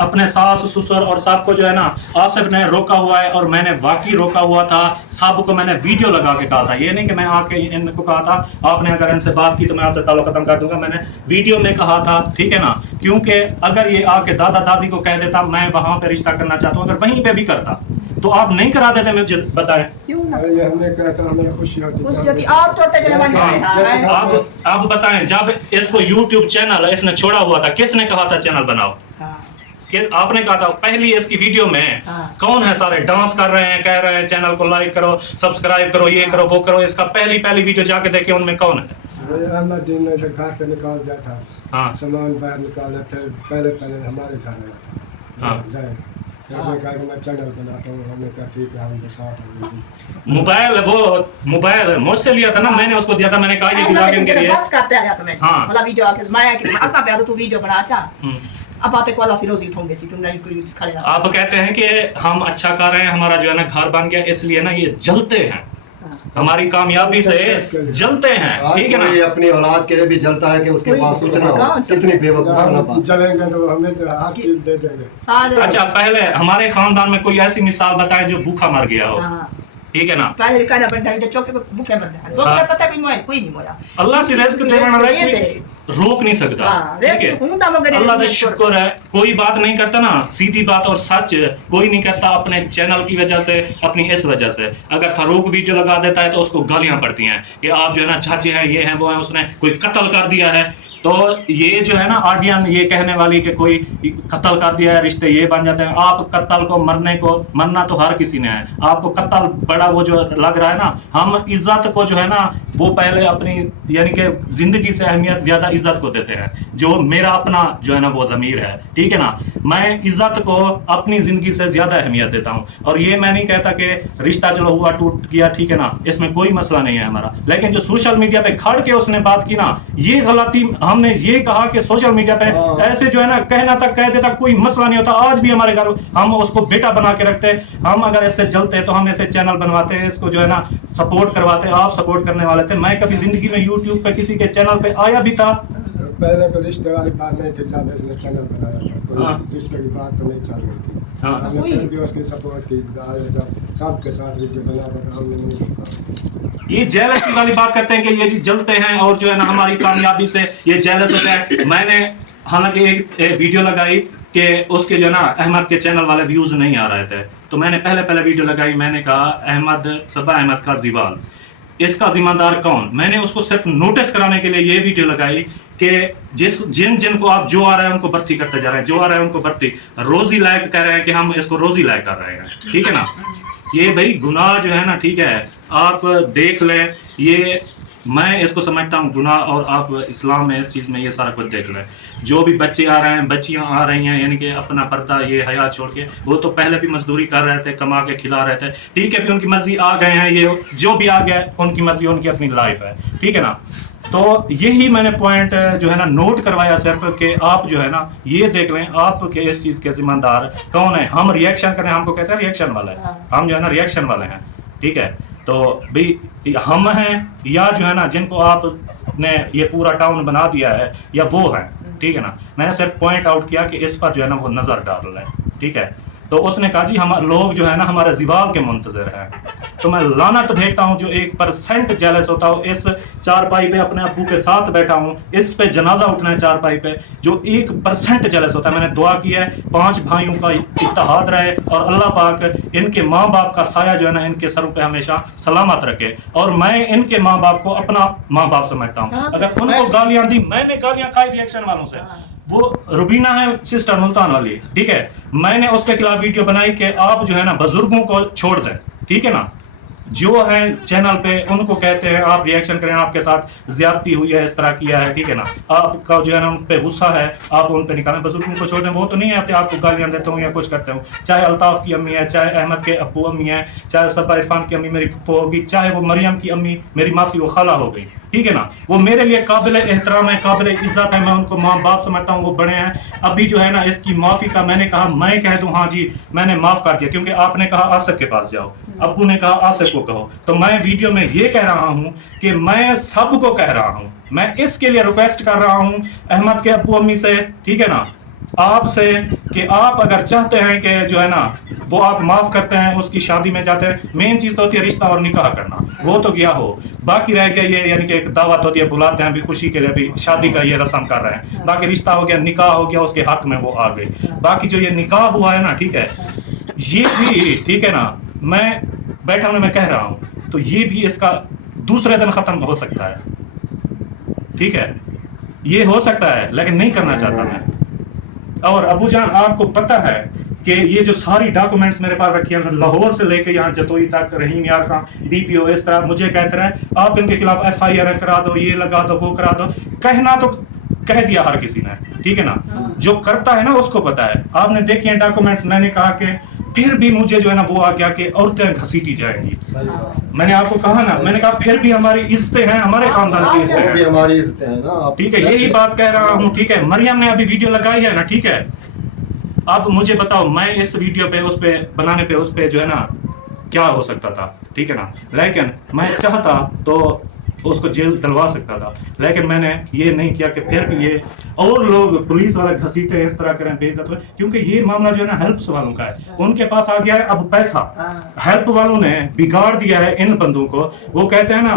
अपने सास ससुर और सबको जो है ना आसिफ ने रोका हुआ है, और मैंने वाकई रोका हुआ था। सबको मैंने वीडियो लगा के कहा था, ये नहीं कि मैं आके इनको कहा था आपने अगर इनसे बात की तो मैं आपसे ताल्लुक खत्म कर दूंगा। मैंने वीडियो में कहा था, ठीक है ना, क्योंकि अगर ये आके दादा दादी को कह देता मैं वहां पे रिश्ता करना चाहता हूँ, अगर वहीं पे भी करता तो आप नहीं करा देते, मुझे बताएं। हमने कहा था हमें खुशी होती। आप बताएं, जब इसको YouTube चैनल इसने छोड़ा हुआ था, किसने कहा था चैनल बनाओ? आपने कहा था पहली इसकी वीडियो में। कौन है सारे डांस कर रहे हैं, कह रहे हैं चैनल को लाइक करो, सब्सक्राइब करो, ये करो वो करो। इसका पहली वीडियो जाके देखे, उनमें कौन है? अहमद दिन ने घर से निकाल दिया था, हाँ, सामान बाहर निकाला, फिर पहले हमारे घर आया था। हाँ, उसने कहा कि मैं चैनल बनाता हूँ, हमने कहा ठीक है, हम साथ मोबाइल मुझसे लिया था ना, मैंने उसको दिया था, मैंने कहा ये ब्लॉगिंग के लिए बस करते आया समय वाला वीडियो आके मैं कि ऐसा पे तू वीडियो बना। अच्छा अब आते को अल्लाह से रोजी उठाऊंगे, तुम नहीं कोई खड़े रहो। आप कहते हैं कि हम अच्छा कर रहे हैं, हमारा जो है ना घर बन गया, इसलिए ना ये जलते हैं, हमारी कामयाबी से जलते हैं, ठीक है ना। ये अपनी औलाद के लिए भी जलता है कि उसके पास कुछ ना हो, कितनी बेवकूफ़ाना बात। जलेंगे तो हमें हर चीज दे देंगे। अच्छा, पहले हमारे खानदान में कोई ऐसी मिसाल बताएं जो भूखा मर गया हो, ठीक है ना। पहले कहना पड़ता है चौके पे भूखे मर जाए, वो कहता था कि मैं कोई नहीं मोया। अल्लाह से रिस्क देने वाला कोई रोक नहीं सकता, ठीक है। अल्लाह का शुक्र है, कोई बात नहीं करता ना, सीधी बात और सच कोई नहीं करता अपने चैनल की वजह से, अपनी इस वजह से। अगर फारूक वीडियो लगा देता है तो उसको गालियां पड़ती हैं कि आप जो है ना चाचे हैं, ये हैं वो हैं, उसने कोई कत्ल कर दिया है। तो ये जो है ना ऑडियंस ये कहने वाली कि कोई कत्ल कर दिया है, रिश्ते ये बन जाते हैं। आप कत्ल को मरना तो हर किसी ने है, आपको कत्ल बड़ा वो जो लग रहा है ना, हम इज्जत को जो है ना वो पहले अपनी यानी कि जिंदगी से अहमियत ज़्यादा इज्जत को देते हैं। जो मेरा अपना जो है ना वो ज़मीर है, ठीक है ना, मैं इज्जत को अपनी ज़िंदगी से ज़्यादा अहमियत देता हूँ। और ये मैं नहीं कहता कि रिश्ता चलो हुआ टूट गया, ठीक है ना, इसमें कोई मसला नहीं है हमारा। लेकिन जो सोशल मीडिया पे खड़ के उसने बात की ना, ये गलती, हमने ये कहा कि सोशल मीडिया पे ऐसे जो है ना कहना तक कह देता, कोई मसला नहीं होता। आज भी हमारे घर हम उसको बेटा बना के रखते, हम अगर इससे जलते तो हम ऐसे चैनल बनवाते, इसको जो है ना सपोर्ट करवाते, आप सपोर्ट करने वाले थे। मैं कभी जिंदगी में यूट्यूब पे किसी के चैनल पे आया भी था? पहले तो रिश्ते वाली बात नहीं थी, जब इसने चैनल बनाया था तो रिश्ते की बात तो नहीं चल रही थी। हमने फिर भी उसकी सपोर्ट की, जब सबके साथ वीडियो बनाता था हमने नहीं देखा। ये जेलसी वाली बात करते हैं कि ये जी जलते हैं और जो है ना हमारी कामयाबी से ये जेलस होता है। मैंने हालांकि एक वीडियो लगाई, कि उसके जो है ना अहमद के चैनल वाले व्यूज़ नहीं आ रहे थे, तो मैंने पहले वीडियो लगाई, मैंने कहा अहमद सबा अहमद का जीवाल, इसका जिम्मेदार कौन। मैंने उसको सिर्फ नोटिस कराने के लिए ये वीडियो लगाई कि जिनको आप जो आ रहे हैं उनको भर्ती करते जा रहे हैं, जो आ रहे हैं उनको भर्ती, रोजी लायक कह रहे हैं कि हम इसको रोजी लायक कर रहे हैं, ठीक है ना। ये भाई गुनाह जो है ना, ठीक है, आप देख लें, ये मैं इसको समझता हूँ गुनाह, और आप इस्लाम में इस चीज़ में ये सारा कुछ देख लें। जो भी बच्चे आ रहे हैं, बच्चियाँ आ रही हैं, यानी कि अपना पर्दा ये हया छोड़ के, वो तो पहले भी मजदूरी कर रहे थे, कमा के खिला रहे थे, ठीक है, भी उनकी मर्जी आ गए हैं, ये जो भी आ गया उनकी मर्जी, उनकी अपनी लाइफ है, ठीक है ना। तो यही मैंने पॉइंट जो है ना नोट करवाया सिर्फ कि आप जो है ना ये देख लें आपके इस चीज़ के जिम्मेदार कौन है। हम रिएक्शन करें, हमको कहते हैं रिएक्शन वाले, हम जो है ना रिएक्शन वाले हैं, ठीक है। तो भाई हम हैं या जो है ना जिनको आपने ये पूरा टाउन बना दिया है, या वो हैं, ठीक है ना। मैंने सिर्फ पॉइंट आउट किया कि इस पर जो है ना वो नज़र डाल रहे हैं, ठीक है। तो उसने कहा जी हम लोग जो है ना हमारे ज़िवाल के मुंतज़र हैं। तो मैं लानत देखता हूँ जो 1% जेलस होता हो, इस चारपाई पे अपने अब्बू के साथ बैठा हूँ, इस पे जनाजा उठना है चारपाई पे, जो 1% जेलस होता है। मैंने दुआ की है 5 भाइयों का इत्तेहाद रहे और अल्लाह पाक इनके माँ बाप का साया जो है ना इनके सरों पे हमेशा सलामत रखे, और मैं इनके माँ बाप को अपना माँ बाप समझता हूँ। अगर उनको गालियाँ दी, मैंने गालियाँ खाई रिएक्शन वालों से, वो रुबीना है सिस्टर मुल्तान वाली, ठीक है, मैंने उसके खिलाफ वीडियो बनाई कि आप जो है ना बुजुर्गों को छोड़ दें, ठीक है ना। जो है चैनल पे उनको कहते हैं आप रिएक्शन करें, आपके साथ ज्यादती हुई है, इस तरह किया है, ठीक है ना, आपका जो है ना उन पे गुस्सा है, आप उन पे निकालें, बुजुर्गों को छोड़ दें। वो तो नहीं आते आपको गालियां देते हूँ या कुछ करते हूँ, चाहे अल्ताफ की अम्मी है, चाहे अहमद के अब्बू अम्मी है, चाहे सबा इरफान की अम्मी मेरी फुप्पो होगी, चाहे वो मरियम की अम्मी मेरी मासी वो खाला हो गई, ठीक है ना। वो मेरे लिए काबिल एहतराम है, काबिल इज्जत है, मैं उनको माँ बाप समझता हूँ, वो बड़े हैं। अभी जो है ना इसकी माफ़ी का मैंने कहा, मैं कह दूँ हाँ जी मैंने माफ़ कर दिया, क्योंकि आपने कहा आसिफ के पास जाओ, अब्बू ने कहा आसिफ को कहो, तो मैं वीडियो में ये कह रहा हूँ कि मैं सबको कह रहा हूँ, मैं इसके लिए रिक्वेस्ट कर रहा हूँ अहमद के अब्बू अम्मी से, ठीक है ना, आपसे, कि आप अगर चाहते हैं कि जो है ना वो आप माफ़ करते हैं, उसकी शादी में जाते हैं। मेन चीज़ तो होती है रिश्ता और निकाह करना, वो तो गया हो, बाकी रह गया ये, यानी कि एक दावत होती है, बुलाते हैं भी खुशी के लिए, भी शादी का ये रस्म कर रहे हैं, बाकी रिश्ता हो गया, निकाह हो गया, उसके हक में वो आ गई। बाकी जो ये निकाह हुआ है ना, ठीक है, ये भी ठीक है ना, मैं बैठा हूँ, मैं कह रहा हूँ, तो ये भी इसका दूसरे दिन ख़त्म हो सकता है, ठीक है, ये हो सकता है, लेकिन नहीं करना चाहता मैं। और अबू जान आपको पता है कि ये जो सारी डॉक्यूमेंट्स मेरे पास रखी है, लाहौर से लेके यहाँ जतोई तक, रहीम यार खान DPO इस तरह मुझे कहते रहे आप इनके खिलाफ FIR करा दो, ये लगा दो, वो करा दो। कहना तो कह दिया हर किसी ने, ठीक है ना, जो करता है ना उसको पता है। आपने देखी है डॉक्यूमेंट्स, मैंने कहा कि फिर भी मुझे जो है ना वो आ गया कि औरतें घसीटी जाएंगी। मैंने आपको कहा ना, मैंने कहा फिर भी हमारी इज्जतें हैं, हमारे खानदान की इज्जतें हैं, हमारी इज्जतें हैं ना, ठीक है, यही बात कह रहा हूँ, ठीक है। मरियम ने अभी वीडियो लगाई है ना, ठीक है, अब मुझे बताओ मैं इस वीडियो पे, उस पे बनाने पे, उस पे जो है ना क्या हो सकता था, ठीक है ना, लेकिन मैं चाहता तो उसको जेल डलवा सकता था, लेकिन मैंने ये नहीं किया कि फिर भी ये और लोग पुलिस वाले घसीटे इस तरह करें बेइज्जत हो, क्योंकि ये मामला जो है ना हेल्प्स वालों का है, उनके पास आ गया है अब पैसा, हेल्प वालों ने बिगाड़ दिया है इन बंदों को। वो कहते हैं ना,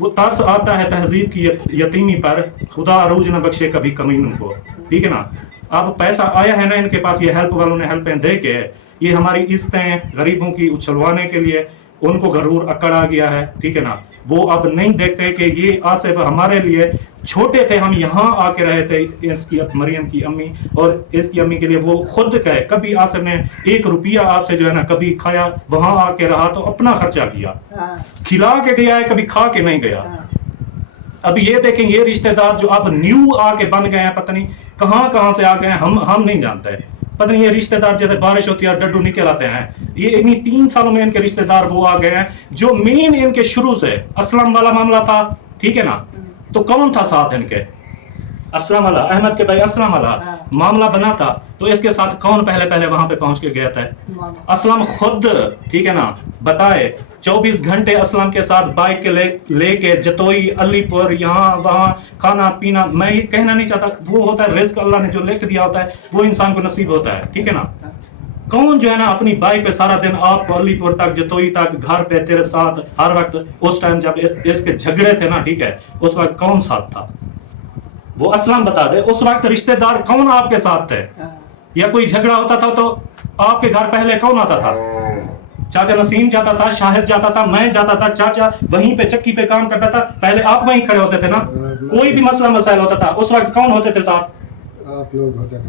वो तरस आता है तहजीब की यतीमी पर, खुदा अरूज न बख्शे कभी कमीनों को, ठीक है ना। अब पैसा आया है ना इनके पास, ये हेल्प वालों ने हेल्पें दे के ये हमारी इज्जतें गरीबों की उछलवाने के लिए उनको गरूर अकड़ आ गया है, ठीक है ना। वो अब नहीं देखते कि ये आसिफ हमारे लिए छोटे थे, हम यहाँ आके रहे थे, इसकी मरियम की अम्मी और इसकी अम्मी के लिए वो खुद कहे, कभी आसिफ ने 1 रुपया आपसे जो है ना कभी खाया, वहां आके रहा तो अपना खर्चा किया, खिला के गया है, कभी खा के नहीं गया। अब ये देखें ये रिश्तेदार जो अब न्यू आके बन गए हैं, पता नहीं कहाँ से आ गए हैं, हम नहीं जानते, पता नहीं ये रिश्तेदार जैसे बारिश होती है और डड्डू निकल आते हैं, ये इन्हीं 3 सालों में इनके रिश्तेदार वो आ गए हैं जो मेन इनके शुरू से असलम वाला मामला था, ठीक है ना, तो कौन था साथ इनके, असलम वाला, अहमद के भाई असलम वाला मामला बना था, तो इसके साथ कौन पहले वहां पे पहुंच के गया था, असलम खुद, ठीक है ना, बताए 24 घंटे असलम के साथ बाइक के लेके जतोई, अलीपुर, यहाँ वहाँ खाना पीना। मैं ये कहना नहीं चाहता, वो होता है रिस्क, अल्लाह ने जो लिख दिया होता है वो इंसान को नसीब होता है, ठीक है ना। कौन जो है ना अपनी बाइक पे सारा दिन आपको अलीपुर तक, जतोई तक, घर पे तेरे साथ हर वक्त, उस टाइम जब इसके झगड़े थे ना, ठीक है, उस वक्त कौन साथ था, वो असलम बता दे उस वक्त रिश्तेदार कौन आपके साथ थे, या कोई झगड़ा होता था तो आपके घर पहले कौन आता था? चाचा नसीम जाता था, शाहिद जाता था, मैं जाता था, चाचा वहीं पे चक्की पे काम करता था, पहले आप वहीं खड़े होते थे ना? कोई भी मसला मसाइल होता था उस वक्त कौन होते थे साथ? आप लोग होते थे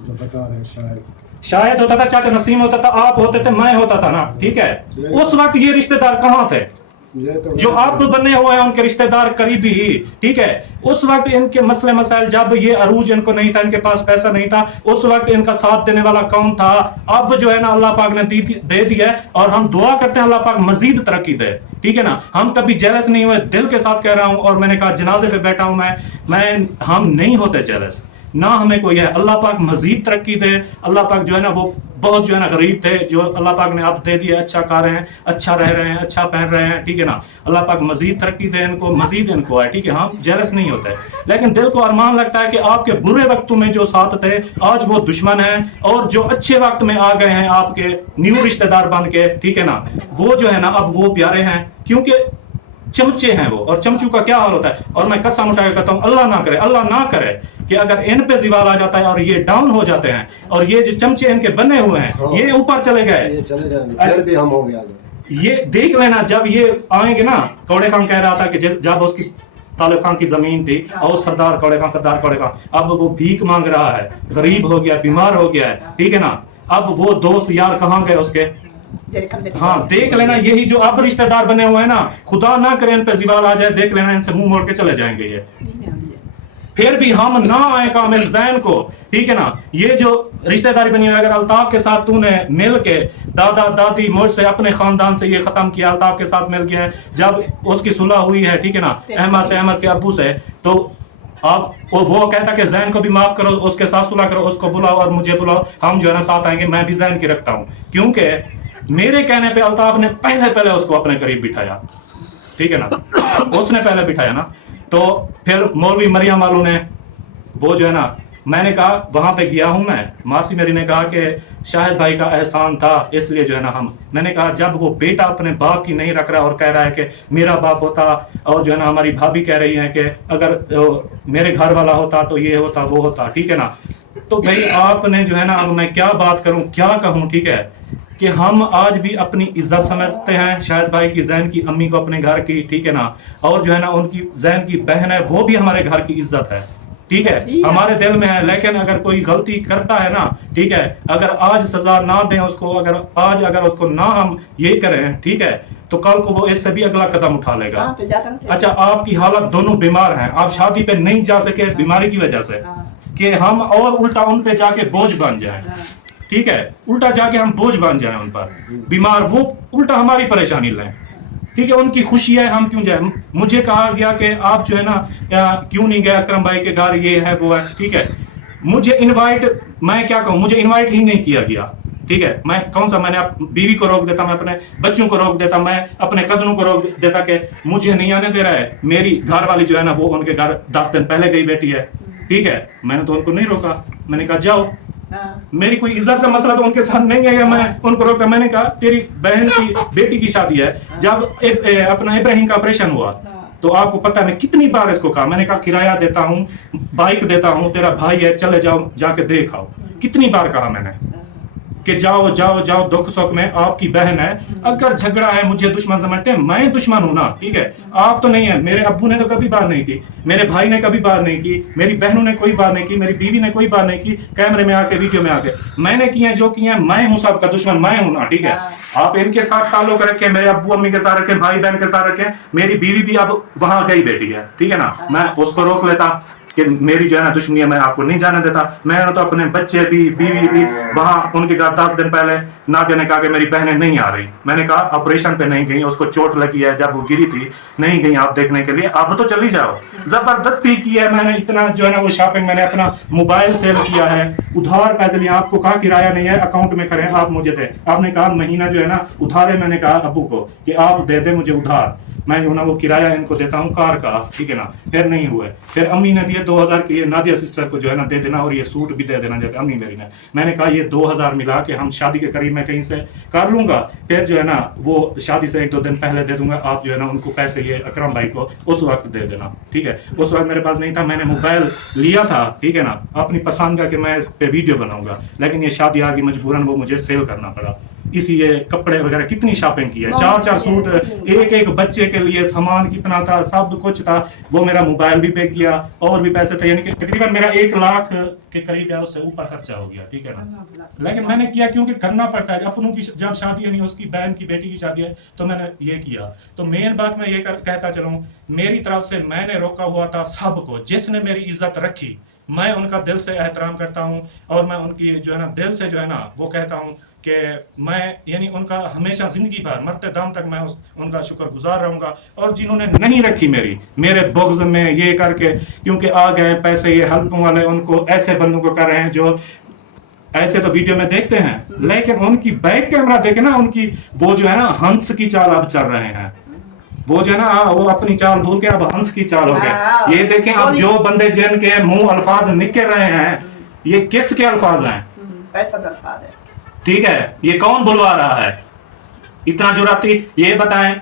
जो बता रहे हैं, शायद होता था, चाचा नसीम होता था, आप होते थे, मैं होता था ना, ठीक है? उस वक्त ये रिश्तेदार कहाँ थे? जो आप बने हुए हैं उनके रिश्तेदार करीबी, ठीक है? उस वक्त इनके मसले मसाइल, जब ये अरूज इनको नहीं था, इनके पास पैसा नहीं था, उस वक्त इनका साथ देने वाला कौन था? अब जो है ना अल्लाह पाक ने दे दिया, और हम दुआ करते हैं अल्लाह पाक मजीद तरक्की दे, ठीक है ना? हम कभी जेलस नहीं हुए, दिल के साथ कह रहा हूं, और मैंने कहा जनाजे पे बैठा हूं मैं हम नहीं होते जेलस, ना हमें कोई है। अल्लाह पाक मजीद तरक्की दे। अल्लाह पाक जो है ना वो बहुत जो है ना गरीब थे, जो अल्लाह पाक ने अब दे दिया, अच्छा खा रहे हैं, अच्छा रह रहे हैं, अच्छा पहन रहे हैं, ठीक है ना? अल्लाह पाक मजीद तरक्की दे इनको, मजीद इनको है, ठीक है? हम जेलस नहीं होते, लेकिन दिल को अरमान लगता है कि आपके बुरे वक्तों में जो साथ थे आज वो दुश्मन है, और जो अच्छे वक्त में आ गए हैं आपके न्यू रिश्तेदार बन के, ठीक है ना, वो जो है ना अब वो प्यारे हैं, क्योंकि चमचे हैं वो, और चमचू का क्या हाल होता है। और मैं कसम उठा के कहता हूँ अल्लाह ना करे कि अगर इन पे ज़वाल आ जाता है और ये डाउन हो जाते हैं, और ये जो चमचे इनके बने हुए हैं ये ऊपर चले गए, ये चले जाएंगे, फिर भी हम हो गया। ये देख लेना जब ये आएंगे ना। कौड़े खान कह रहा था कि जब उसकी तालिब खान की जमीन थी, और सरदार कौड़े खान अब वो भीख मांग रहा है, गरीब हो गया, बीमार हो गया है, ठीक है ना? अब वो दोस्त यार कहाँ गए उसके? हाँ, देख लेना यही जो अब रिश्तेदार बने हुए हैं ना, खुदा ना करे इन पे ज़वाल आ जाए, देख लेना इनसे मुंह मोड़ के चले जाएंगे ये। फिर भी हम ना आए कामिल ज़ैन को, ठीक है ना? ये जो रिश्तेदारी बनी है, अगर अल्ताफ के साथ तूने मिल के दादा दादी मुझसे अपने खानदान से ये खत्म किया, अल्ताफ के साथ मिल गया है, जब उसकी सुलह हुई है, ठीक है ना, अहमद से, अहमद के अब्बू से, तो आप वो कहता कि जैन को भी माफ करो, उसके साथ सुलह करो, उसको बुलाओ और मुझे बुलाओ, हम जो है ना साथ आएंगे। मैं भी जैन की रखता हूँ, क्योंकि मेरे कहने पे अल्ताफ ने पहले उसको अपने करीब बिठाया, ठीक है ना? उसने पहले बिठाया ना, तो फिर मौलवी मरियम वालों ने वो जो है ना, मैंने कहा वहां पे गया हूं मैं, मासी मेरी ने कहा कि शाहिद भाई का एहसान था इसलिए जो है ना मैंने कहा जब वो बेटा अपने बाप की नहीं रख रहा और कह रहा है कि मेरा बाप होता, और जो है ना हमारी भाभी कह रही है कि अगर मेरे घर वाला होता तो ये होता वो होता, ठीक है ना? तो भाई आपने जो है ना, अब मैं क्या बात करूं, क्या कहूं, ठीक है? कि हम आज भी अपनी इज्जत समझते हैं शाहिद भाई की, जैन की अम्मी को अपने घर की, ठीक है ना? और जो है ना उनकी जैन की बहन है, वो भी हमारे घर की इज्जत है, ठीक है? हमारे दिल में है। लेकिन अगर कोई गलती करता है ना, ठीक है, अगर आज सजा ना दें उसको, अगर उसको ना हम ये करें, ठीक है, तो कल को वो इससे भी अगला कदम उठा लेगा। अच्छा, आपकी हालत दोनों बीमार हैं, आप शादी पे नहीं जा सके बीमारी की वजह से, कि हम और उल्टा उन पे जाके बोझ बन जाए, ठीक है? उल्टा जाके हम बोझ बन जाए उन पर, बीमार, वो उल्टा हमारी परेशानी लें, ठीक है? उनकी खुशी है, हम क्यों जाए? मुझे कहा गया कि आप जो है ना क्यों नहीं गए अकरम भाई के घर, ये है वो है, ठीक है? मुझे इनवाइट, मैं क्या कहूँ, मुझे इनवाइट ही नहीं किया गया, ठीक है? मैं कौन सा, मैंने बीवी को रोक देता, मैं अपने बच्चों को रोक देता, मैं अपने कजनों को रोक देता कि मुझे नहीं आने दे रहा है। मेरी घर वाली जो है ना वो उनके घर 10 दिन पहले गई बेटी है, ठीक है? मैंने तो उनको नहीं रोका, मैंने कहा जाओ, मेरी कोई इज्जत का मसला तो उनके साथ नहीं है, मैं उनको रोकता। मैंने कहा तेरी बहन की बेटी की शादी है, जब अपना इब्राहिम का ऑपरेशन हुआ तो आपको पता है मैं कितनी बार इसको कहा, मैंने कहा किराया देता हूँ, बाइक देता हूँ, तेरा भाई है, चले जाओ, जाके देख आओ, कितनी बार कहा मैंने कि जाओ जाओ जाओ, दुख सुख में आपकी बहन है। अगर झगड़ा है, मुझे दुश्मन समझते हैं, मैं दुश्मन हूं ना, ठीक है? आप तो नहीं है। मेरे अब्बू ने तो कभी बात नहीं की, मेरे भाई ने कभी बात नहीं की, मेरी बहनों ने कोई बात नहीं की, मेरी बीवी ने कोई बात नहीं की, कैमरे में आके, वीडियो में आके मैंने किए जो किए, मैं हूं सबका दुश्मन, मैं हूं ना, ठीक है? आप इनके साथ ताल्लुक रखें, मेरे अब्बू अम्मी के साथ रखें, भाई बहन के साथ रखें। मेरी बीवी भी अब वहां गई बेटी है, ठीक है ना? मैं उसको रोक लेता कि मेरी जो है ना दुश्मनी है, मैं आपको नहीं जाने देता। मैंने तो अपने बच्चे भी, बीवी भी वहां उनके घर 10 दिन पहले नाते ने कहा कि मेरी बहनें नहीं आ रही। मैंने कहा ऑपरेशन पे नहीं गई, उसको चोट लगी है, जब वो गिरी थी नहीं गई आप देखने के लिए, आप तो चली जाओ। जबरदस्ती की है मैंने, इतना जो है ना वो शॉपिंग मैंने अपना मोबाइल सेल किया है, उधार पैसे लिए, आपको कहा किराया नहीं है, अकाउंट में करें, आप मुझे दे। आपने कहा महीना जो है ना उधारे, मैंने कहा अबू को कि आप दे दे मुझे उधार। मैं जो ना वो किराया इनको देता हूँ कार का, ठीक है ना। फिर नहीं हुए, फिर अम्मी ने दिए 2000 की, नादिया सिस्टर को जो है ना दे देना और ये सूट भी दे देना, जैसे अम्मी मेरी ने। मैंने कहा ये 2000 मिला के हम शादी के करीब मैं कहीं से कर लूँगा, फिर जो है ना वो शादी से 1-2 दिन पहले दे दूंगा, आप जो है ना उनको पैसे ये अकरम भाई को उस वक्त दे देना, ठीक है। उस वक्त मेरे पास नहीं था, मैंने मोबाइल लिया था, ठीक है ना, अपनी पसंद का कि मैं इस पे वीडियो बनाऊंगा, लेकिन ये शादी आ गई मजबूरन, वो मुझे सेल करना पड़ा। इसी ये कपड़े वगैरह कितनी शॉपिंग की है, 4-4 सूट, एक बच्चे के लिए सामान कितना था, सब कुछ था, वो मेरा मोबाइल भी बिक गया और भी पैसे थे, यानी कि तकरीबन मेरा 1 लाख के करीब है, उससे ऊपर खर्चा हो गया, ठीक है ना। लेकिन मैंने किया क्योंकि करना पड़ता है, अपनों की जब शादी है, नहीं उसकी बहन की बेटी की शादी है, तो मैंने ये किया। तो मेन बात मैं ये कहता चलूँ, मेरी तरफ से मैंने रोका हुआ था सबको, जिसने मेरी इज्जत रखी मैं उनका दिल से एहतराम करता हूँ, और मैं उनकी जो है ना दिल से जो है ना वो कहता हूँ कि मैं यानी उनका हमेशा ज़िंदगी भर मरते दम तक मैं उनका शुक्रगुजार रहूँगा। और जिन्होंने नहीं रखी मेरे बुग़्ज़ में ये करके, क्योंकि आ गए पैसे ये हल्कों वाले, उनको ऐसे बंदों को कर रहे हैं जो ऐसे तो वीडियो में देखते हैं, लेकिन उनकी बैक कैमरा देखे ना, उनकी वो जो है ना हंस की चाल अब चल रहे हैं, वो जो है ना वो अपनी चाल भूल के अब हंस की चाल हो गए। ये देखें अब जो बंदे जिनके मुंह अल्फाज निकल रहे हैं, ये किसके अल्फाज हैं? कैसा अल्फाज है, ठीक है, ये कौन बुलवा रहा है? इतना जुराती, ये बताएं।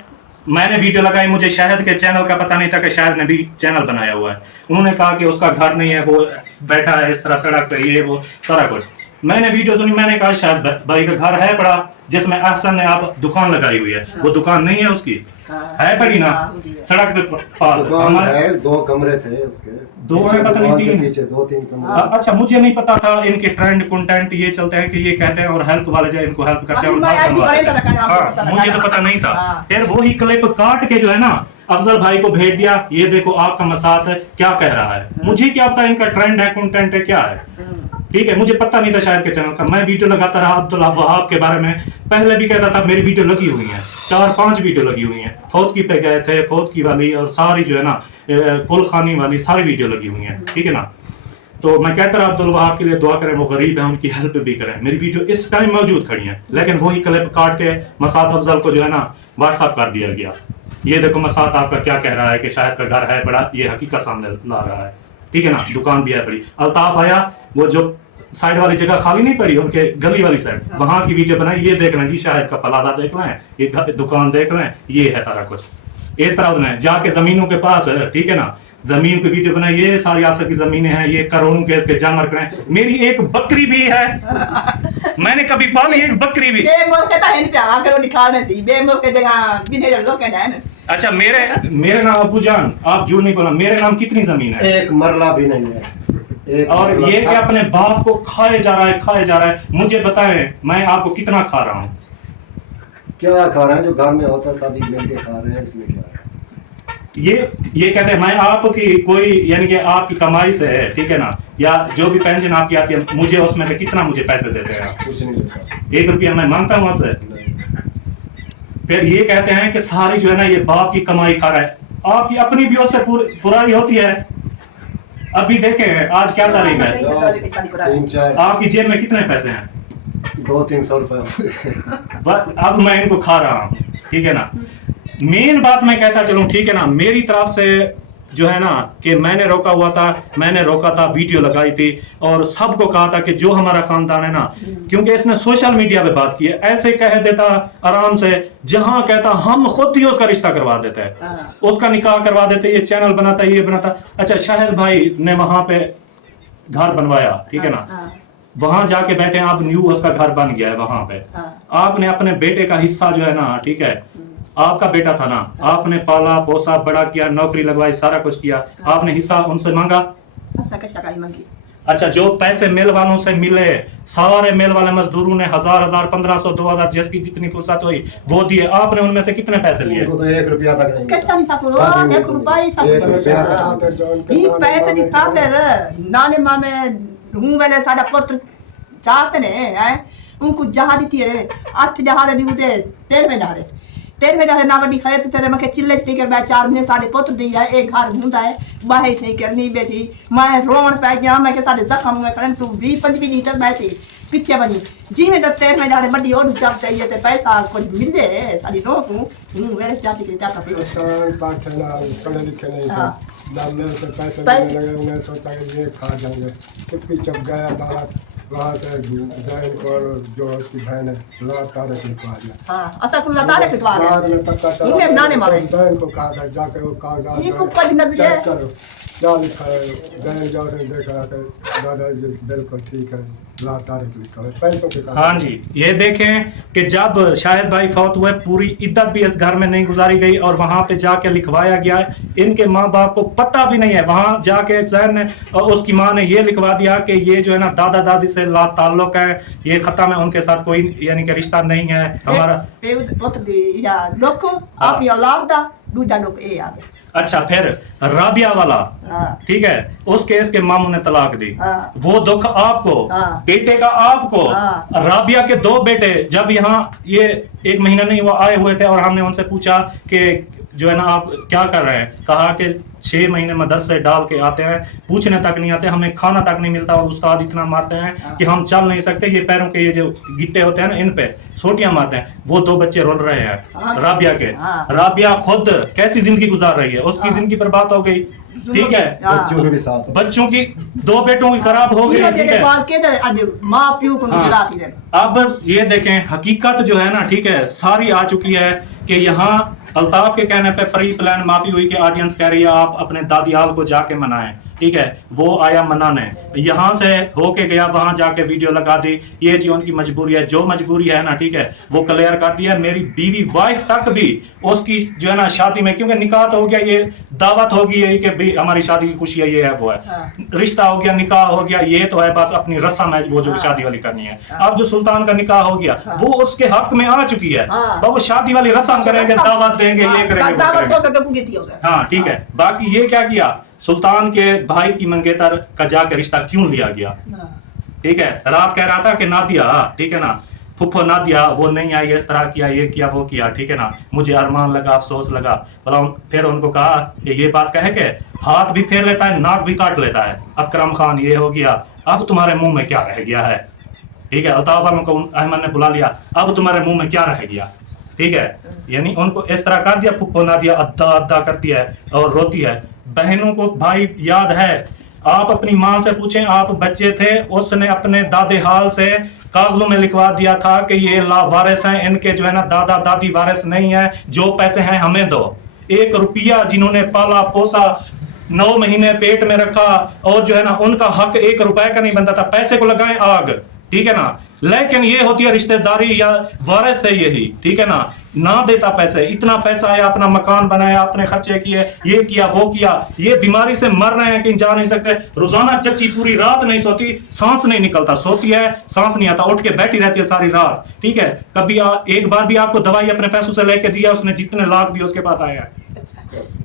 मैंने वीडियो लगाई, मुझे शाहिद के चैनल का पता नहीं था कि शाहिद ने भी चैनल बनाया हुआ है। उन्होंने कहा कि उसका घर नहीं है, वो बैठा है इस तरह सड़क पे, ये वो सारा कुछ। मैंने वीडियो सुनी, मैंने कहा शायद भाई का घर है बड़ा, जिसमें अहसन ने आप दुकान लगाई हुई है, वो दुकान नहीं है उसकी, है बड़ी ना सड़क पे पास है, 2 कमरे थे उसके, 2 है पता नहीं 3 पीछे 2-3 कमरे। अच्छा, मुझे नहीं पता था इनके ट्रेंड कंटेंट ये चलते हैं कि ये कहते हैं और हेल्प वाले जो इनको हेल्प करते हैं और घर बनवाते हैं। मुझे तो पता नहीं था। फिर वही क्लिप काट के जो है ना अफजल भाई को भेज दिया, ये देखो आपका मसात क्या कह रहा है। मुझे क्या पता इनका ट्रेंड है, कंटेंट है, क्या है, ठीक है। मुझे पता नहीं था शायद के चैनल का। मैं वीडियो लगाता रहा अब्दुल वहाब के बारे में, पहले भी कहता था, मेरी वीडियो लगी हुई है, 4-5 वीडियो लगी हुई हैं। फौतकी पे गए थे, फौतकी वाली और सारी जो है ना कुल खानी वाली सारी वीडियो लगी हुई हैं, ठीक है ना। तो मैं कहता रहा अब्दुल वहाब के लिए दुआ करें, वो गरीब है, उनकी हेल्प भी करें। मेरी वीडियो इस टाइम मौजूद खड़ी है, लेकिन वही क्लिप काट के मसात अफजल को जो है ना व्हाट्सअप कर दिया गया। ये देखो मसात आपका क्या कह रहा है कि शायद का घर है बड़ा, ये हकीकत सामने ला रहा है, ठीक है ना। दुकान भी है बड़ी। अल्ताफ आया, वो जो साइड वाली जगह खाली नहीं पड़ी, उनके गली वाली साइड, वहां की वीडियो बनाई। ये देख रहे हैं जी, शायद का प्लाजा देख रहे हैं, ये दुकान देख रहे हैं, ये है सारा कुछ। इस तरह उसने जाके जमीनों के पास, ठीक है ना, जमीन की वीडियो बनाई। ये सारी आसर की जमीनें हैं, ये करोड़ों के इसके जानवर करें। मेरी एक बकरी भी है, मैंने कभी पाली एक बकरी भी। अच्छा, मेरे नाम अबू जान, आप झूठ नहीं बोला, मेरे नाम कितनी जमीन है? एक मरला भी नहीं है। और ये कि अपने बाप को खाए जा रहा है। मुझे बताएं, मैं आपको कितना खा रहा हूँ? क्या खा रहे हैं? जो घर में होता है सभी मिलके खा रहे हैं, इसमें क्या है? ये कहते हैं मैं आपकी कोई यानी कि आपकी कमाई से है, ठीक है ना, या जो भी पेंशन आपकी आती है, मुझे उसमें से कितना मुझे पैसे देते हैं आप? कुछ नहीं देता। 1 रुपया मैं मांगता हूँ आपसे? फिर ये कहते हैं कि सारी जो है ना ये बाप की कमाई खा रहा है। आपकी अपनी भी उससे बुराई होती है। अभी देखें आज क्या तारीख है, 3-4 आपकी जेब में कितने पैसे हैं? 200-300 रुपए। अब मैं इनको खा रहा हूँ, ठीक है ना। मेन बात मैं कहता चलूं, ठीक है ना, मेरी तरफ से जो है ना कि मैंने रोका था, वीडियो लगाई थी और सबको कहा था कि जो हमारा खानदान है ना, क्योंकि इसने सोशल मीडिया पे बात की है, ऐसे कह देता आराम से, जहां कहता हम खुद ही उसका रिश्ता करवा देते हैं, उसका निकाह करवा देते, ये चैनल बनाता, ये बनाता। अच्छा, शाहिद भाई ने वहां पे घर बनवाया, ठीक है ना, वहां जाके बैठे, आप न्यू उसका घर बन गया है वहां पे। आपने अपने बेटे का हिस्सा जो है ना, ठीक है, आपका बेटा था ना, आपने पाला पोसा बड़ा किया, नौकरी लगवाई, सारा कुछ किया, आपने हिस्सा उनसे मांगा? अच्छा, जो पैसे मिल वालों से मिले, सारे मिल वाले मजदूरों ने 1000, 1500, 2000 जिसकी जितनी फुर्सत हुई वो दिए, आपने उनमें से कितने पैसे लिए? उनको तो 1 रुपया तक नहीं। पैसे की खातिर नाने मामे हूं वाले सादा पुत्र चाहते ने उनको जहां दी थी 8 जहां दी उते 13वें जहां ना वडी खड़े थे तेरे मके चिल्ले से कर 4 महीने सारे पुत्र दी है, एक घर हुंदा है बाहर नहीं करनी बैठी। मैं रोण पै गया, मैं के सारे जख्म में करन तू 20-25 लीटर बैठी पीछे बनी जी में जब तेर में जाने बड़ी और चाप चाहिए थे पैसा कुछ मिले सारी नो को मेरे चाची के चाचा पे किसान पाठना पढ़े लिखे नहीं थे ना मेरे से पैसे मिलने लगे उन्हें सोचा कि ये खा जाएंगे चुप्पी चुप गया बाहर वहाँ से जैन को जो उसकी बहन है तारे लिखवा दिया हाँ अच्छा कुल तारे लिखवा दिया बाद में पता चला उन्हें बनाने मारे जैन को कहा था जाके वो कागजात ये कुछ पढ़ न चेक करो क्या लिखा है जैन जाओ से देखा कि दादाजी बिल्कुल ठीक है ला तारे लिखा है पैसों के कारण। हाँ जी, ये देखें कि जब शाहिद भाई फौत हुए पूरी इद्दत भी इस घर में नहीं गुजारी गई और वहाँ पे जाके लिखवाया गया। इनके माँ बाप को पता भी नहीं है, वहाँ जाके जैन ने और उसकी माँ ने ये लिखवा दिया कि ये जो है ना दादा दादी से ला ताल्लुक है, ये खत्म है, उनके साथ कोई यानी कि रिश्ता नहीं है हमारा। या लोग अपनी औलाद दा दूजा लोग ए आ गए। अच्छा, फिर राबिया वाला ठीक है, उस केस के मामू ने तलाक दी, वो दुख आपको, बेटे का आपको। राबिया के 2 बेटे जब यहाँ ये 1 महीना नहीं हुआ आए हुए थे और हमने उनसे पूछा कि जो है ना आप क्या कर रहे हैं, कहा कि 6 महीने मदरसे डाल के आते हैं, पूछने तक नहीं आते, हमें खाना तक नहीं मिलता और उस्ताद इतना मारते हैं कि हम चल नहीं सकते, ये पैरों के ये जो गिट्टे होते हैं ना इन पे सोटियां मारते हैं। वो 2 बच्चे रोल रहे हैं राबिया के। राबिया खुद कैसी जिंदगी गुजार रही है, उसकी जिंदगी बर्बाद हो गई, ठीक है, बच्चों के भी साथ बच्चों की 2 बेटों की खराब हो गई, ठीक है। माँ प्यो को खिलाती रहे। अब ये देखें, हकीकत जो है ना, ठीक है, सारी आ चुकी है कि यहाँ अल्ताफ के कहने पे प्री प्लान माफी हुई कि ऑडियंस कह रही है आप अपने दादीहाल को जाके मनाएं, ठीक है, वो आया मनाने, यहाँ से होके गया, वहां जाके वीडियो लगा दी। ये जी उनकी मजबूरी है, जो मजबूरी है ना, ठीक है, वो क्लियर कर दिया। मेरी बीवी वाइफ तक भी उसकी जो है ना शादी में, क्योंकि निकाह तो हो गया, ये दावत होगी यही कि भाई हमारी शादी की खुशी है, ये है वो है, रिश्ता हो गया, निकाह हो गया, ये तो है बस अपनी रस्म है वो जो शादी वाली करनी है। अब जो सुल्तान का निकाह हो गया वो उसके हक में आ चुकी है, तो वो शादी वाली रस्म करेंगे, दावत देंगे, ये करेंगे, हाँ ठीक है। बाकी ये क्या किया, सुल्तान के भाई की मंगेतर का जाके रिश्ता क्यों लिया गया, ठीक है। रात कह रहा था कि नादिया, ठीक है ना, फुफो नादिया वो नहीं आई, इस तरह किया, ये किया, वो किया, ठीक है ना, मुझे अरमान लगा, अफसोस लगा। फिर उनको कहा ये बात कहे के हाथ भी फेर लेता है, नाक भी काट लेता है, अकरम खान ये हो गया, अब तुम्हारे मुंह में क्या रह गया है, ठीक है। अल्ताफ को अहमद ने बुला लिया, अब तुम्हारे मुंह में क्या रह गया, ठीक है। यानी उनको इस तरह कर दिया, फुफो नादिया अद्दा अद्दा करती है और रोती है। बहनों को भाई याद है, आप अपनी माँ से पूछें, आप बच्चे थे, उसने अपने दादे हाल से कागजों में लिखवा दिया था कि ये लावारिस हैं, इनके जो है ना दादा दादी वारिस नहीं है, जो पैसे हैं हमें दो। 1 रुपया जिन्होंने पाला पोसा, 9 महीने पेट में रखा, और जो है ना उनका हक 1 रुपए का नहीं बनता था, पैसे को लगाएं आग, ठीक है ना। लेकिन ये होती है रिश्तेदारी या वारिस है यही, ठीक है ना देता पैसे, इतना पैसा आया, अपना मकान बनाया, अपने खर्चे किए, ये किया, वो किया, ये बीमारी से मर रहे हैं, कहीं जा नहीं सकते। रोजाना चच्ची पूरी रात नहीं सोती, सांस नहीं निकलता, सोती है सांस नहीं आता, उठ के बैठी रहती है सारी रात, ठीक है। कभी एक बार भी आपको दवाई अपने पैसों से लेके दिया उसने, जितने लाख भी उसके पास आया।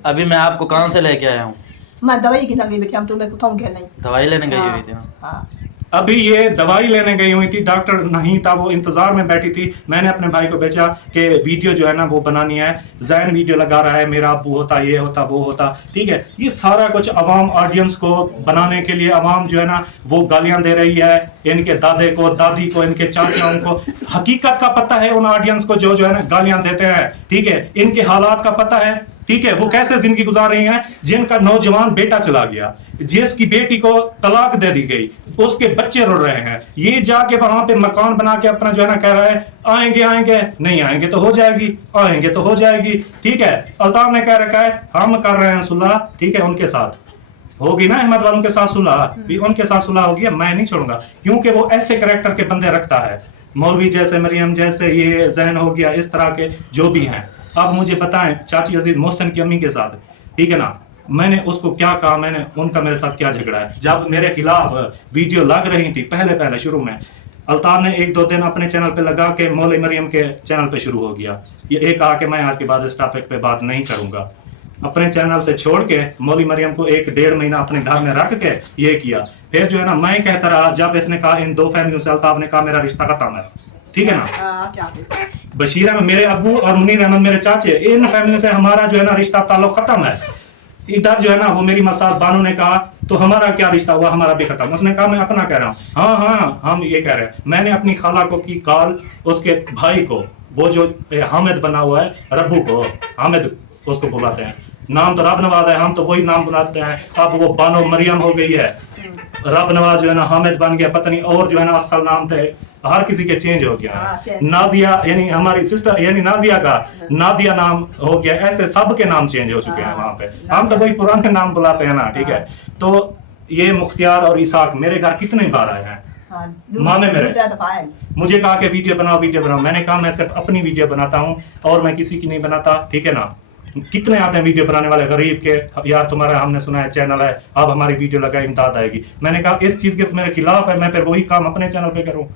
अभी मैं आपको कहाँ से लेके आया हूँ, मैं दवाई की लगी बेटी, हम तुम्हें कुछ नहीं दवाई लेने गई हुई थी ना। अभी ये दवाई लेने गई हुई थी, डॉक्टर नहीं था, वो इंतजार में बैठी थी। मैंने अपने भाई को भेजा कि वीडियो जो है ना वो बनानी है, जैन वीडियो लगा रहा है, मेरा अब्बू होता, ये होता, वो होता, ठीक है। ये सारा कुछ अवाम ऑडियंस को बनाने के लिए, अवाम जो है ना वो गालियां दे रही है इनके दादे को, दादी को, इनके चाचाओं को। हकीकत का पता है उन ऑडियंस को जो है ना गालियां देते हैं, ठीक है, इनके हालात का पता है, ठीक है, वो कैसे जिंदगी गुजार रही हैं। जिनका नौजवान बेटा चला गया, जिसकी बेटी को तलाक दे दी गई, उसके बच्चे रो रहे हैं, ये जाके वहां पे मकान बना के अपना जो है ना कह रहा है आएंगे आएंगे, नहीं आएंगे तो हो जाएगी, आएंगे तो हो जाएगी, ठीक है। अल्ताफ ने कह रखा है हम कर रहे हैं सुलह, ठीक है, उनके साथ होगी ना, अहमद वालों के साथ सुलह भी, उनके साथ सुलह होगी, मैं नहीं छोड़ूंगा, क्योंकि वो ऐसे कैरेक्टर के बंदे रखता है, मौलवी जैसे, मरियम जैसे, ये जैन हो गया, इस तरह के जो भी हैं। अब मुझे बताएं, चाची अजीज मोहसिन की अम्मी के साथ, ठीक है ना, मैंने उसको क्या कहा, मैंने उनका मेरे साथ क्या झगड़ा है। जब मेरे खिलाफ वीडियो लग रही थी पहले शुरू में, अल्ताफ ने 1-2 दिन अपने चैनल पे लगा के मौलवी मरियम के चैनल पे शुरू हो गया, ये कहा कि मैं आज के बाद इस टॉपिक पे बात नहीं करूंगा। अपने चैनल से छोड़ के मौलवी मरियम को 1-1.5 महीना अपने घर में रख के ये किया। फिर जो है ना मैं कहता रहा, जब इसने कहा इन 2 फैमिलियों से, अल्ताफ ने कहा मेरा रिश्ता खत्म है, ठीक है ना। बशीरा में मेरे अब्बू और मुनीर अहमद मेरे चाचे, इन फैमिली से हमारा जो है ना रिश्ता ताल्लुक खत्म है, इधर जो है ना वो मेरी मसाद बानो ने कहा तो हमारा क्या रिश्ता हुआ, हमारा भी खत्म। उसने कहा मैं अपना कह रहा हूँ, हाँ हम ये कह रहे हैं। मैंने अपनी खाला को की कॉल, उसके भाई को, वो जो हामिद बना हुआ है, रब्बू को, हामिद उसको बुलाते हैं, नाम तो रब नवाज है, हम तो वही नाम बुलाते हैं। अब वो बानो मरियम हो गई है, रब नवाज जो है ना हामिद बन गया, पता नहीं और जो है ना असल नाम थे हर किसी के चेंज हो गया। नाजिया यानी हमारी सिस्टर यानी नाजिया का नादिया नाम हो गया, ऐसे सब के नाम चेंज हो चुके हैं वहाँ पे। हम तो वही पुराने नाम बुलाते हैं ना, ठीक है। तो ये मुख्तियार और इसाक मेरे घर कितने बार आए हैं, मामे मेरे मुझे कहा कि वीडियो बनाओ। मैंने कहा मैं सिर्फ अपनी वीडियो बनाता हूँ और मैं किसी की नहीं बनाता, ठीक है ना। कितने आते हैं वीडियो बनाने वाले गरीब के, यार तुम्हारा हमने सुना है चैनल है, अब हमारी वीडियो लगा इमदाद आएगी। मैंने कहा इस चीज़ के तो मेरे खिलाफ है, मैं फिर वही काम अपने चैनल पे करूँ।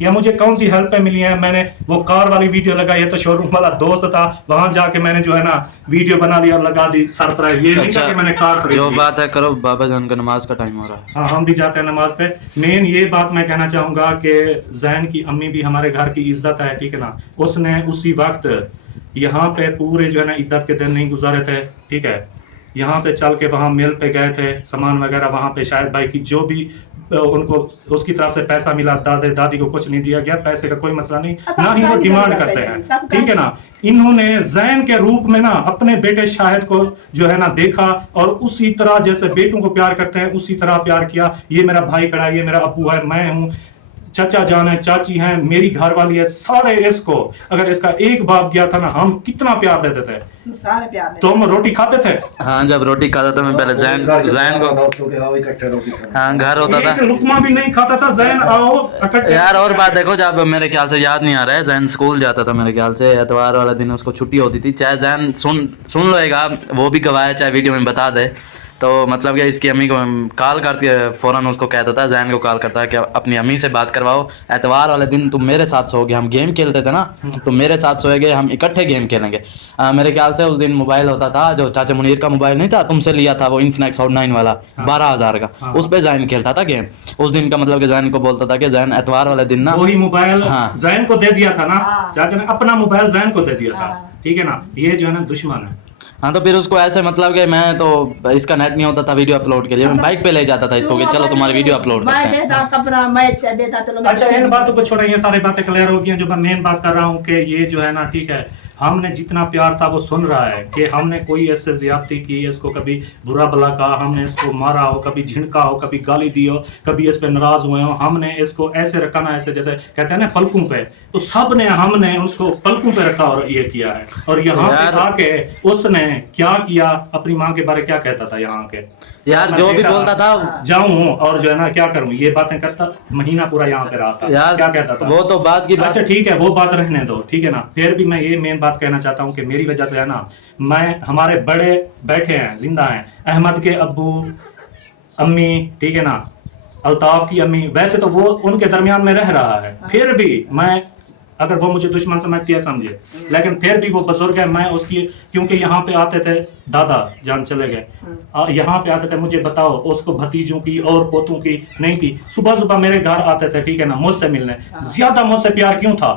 या मुझे कौन सी हेल्प मिली है, मैंने वो कार वाली वीडियो लगाई है तो शोरूम वाला दोस्त था, वहां जाके मैंने जो है ना वीडियो बना ली और लगा दी सरप्राइज। ये नहीं कि मैंने कार खरीदी। जो बात है करो, बाबा जान का नमाज का टाइम हो रहा है। हाँ हम भी जाते हैं नमाज पे। मेन ये बात मैं कहना चाहूंगा कि जैन की अम्मी भी हमारे घर की इज्जत है, ठीक है ना। उसने उसी वक्त यहाँ पे पूरे जो है ना इद्दत के दिन नहीं गुजारे थे, ठीक है। यहाँ से चल के वहाँ मिल पे गए थे, सामान वगैरह वहाँ पे शायद भाई की जो भी उनको उसकी तरफ से पैसा मिला, दादे दादी को कुछ नहीं दिया गया, पैसे का कोई मसला नहीं, ना ही वो डिमांड करते हैं, ठीक है ना। इन्होंने जैन के रूप में ना अपने बेटे शाहिद को जो है ना देखा और उसी तरह जैसे बेटों को प्यार करते हैं उसी तरह प्यार किया। ये मेरा भाई खड़ा है, ये मेरा अब्बू है, मैं हूँ, चचा जान है, चाची हैं, मेरी घर वाली है, सारे इसको अगर इसका एक बाप गया था ना हम कितना प्यार देते थे। तुम रोटी खाते थे? हाँ जब रोटी खाता था मैं पहले जैन को, हाँ घर होता था, लुकमा भी नहीं खाता था जैन। आओ यार और बात देखो, जब मेरे ख्याल से याद नहीं आ रहा है, जैन स्कूल जाता था मेरे ख्याल से, एतवार वाला दिन उसको छुट्टी होती थी। चाहे जैन सुन लेगा, वो भी गवाह है, चाहे वीडियो में बता दे। तो मतलब कि इसकी अम्मी को कॉल करती है, फ़ौरन उसको कहता था, जैन को कॉल करता है कि अपनी अम्मी से बात करवाओ, एतवार वाले दिन तुम मेरे साथ सोओगे, हम गेम खेलते थे ना, तुम मेरे साथ सोएगे, हम इकट्ठे गेम खेलेंगे। मेरे ख्याल से उस दिन मोबाइल होता था, जो चाचा मुनीर का मोबाइल नहीं था तुमसे लिया था, वो इन्फिनिक्स Hot 9 वाला 12,000 का, उस पर जैन खेलता था गेम। उस दिन का मतलब कि जैन को बोलता था कि जैन एतवार वाले दिन ना वही मोबाइल जैन को दे दिया था ना, चाचा ने अपना मोबाइल जैन को दे दिया था, ठीक है ना। ये जो है ना दुश्मन है। हाँ तो फिर उसको ऐसे मतलब कि मैं तो इसका नेट नहीं होता था वीडियो अपलोड के लिए, मैं बाइक पे ले जाता था इसको कि चलो तुम्हारी वीडियो अपलोड करते हैं। अच्छा इन बातों को छोड़ो, ये सारी बातें क्लियर हो गई हैं। जो मैं मेन बात कर रहा हूँ कि ये जो है ना, ठीक है, हमने जितना प्यार था वो सुन रहा है कि हमने कोई ऐसे ज्यादती की, इसको कभी बुरा भला कहा, हमने इसको मारा हो, कभी झिड़का हो, कभी गाली दी हो, कभी इस पे नाराज हुए हो, हमने इसको ऐसे रखा ना, ऐसे जैसे कहते हैं ना पलकों पे, तो सब ने हमने उसको पलकों पे रखा और ये किया है। और यहाँ पे आके उसने क्या किया, अपनी माँ के बारे क्या कहता था यहाँ के, यार जो भी बोलता था जाऊं और जो है ना क्या करूं, ये बातें करता, महीना पूरा यहाँ पे रहा था, यार क्या कहता था। वो तो बात की बात। अच्छा ठीक है वो बात रहने दो, ठीक है ना। फिर भी मैं ये मेन बात कहना चाहता हूँ कि मेरी वजह से है ना, मैं हमारे बड़े बैठे हैं, जिंदा हैं, अहमद के अब्बू अम्मी, ठीक है ना, अल्ताफ की अम्मी, वैसे तो वो उनके दरमियान में रह रहा है, फिर भी मैं अगर वो मुझे दुश्मन समझती है समझे, लेकिन फिर भी वो बुजुर्ग है, मैं उसकी, क्योंकि यहाँ पे आते थे दादा जान चले गए, यहाँ पे आते थे, मुझे बताओ उसको भतीजों की और पोतों की नहीं थी, सुबह सुबह मेरे घर आते थे, ठीक है ना, मुझसे मिलने, ज्यादा मुझसे प्यार क्यों था।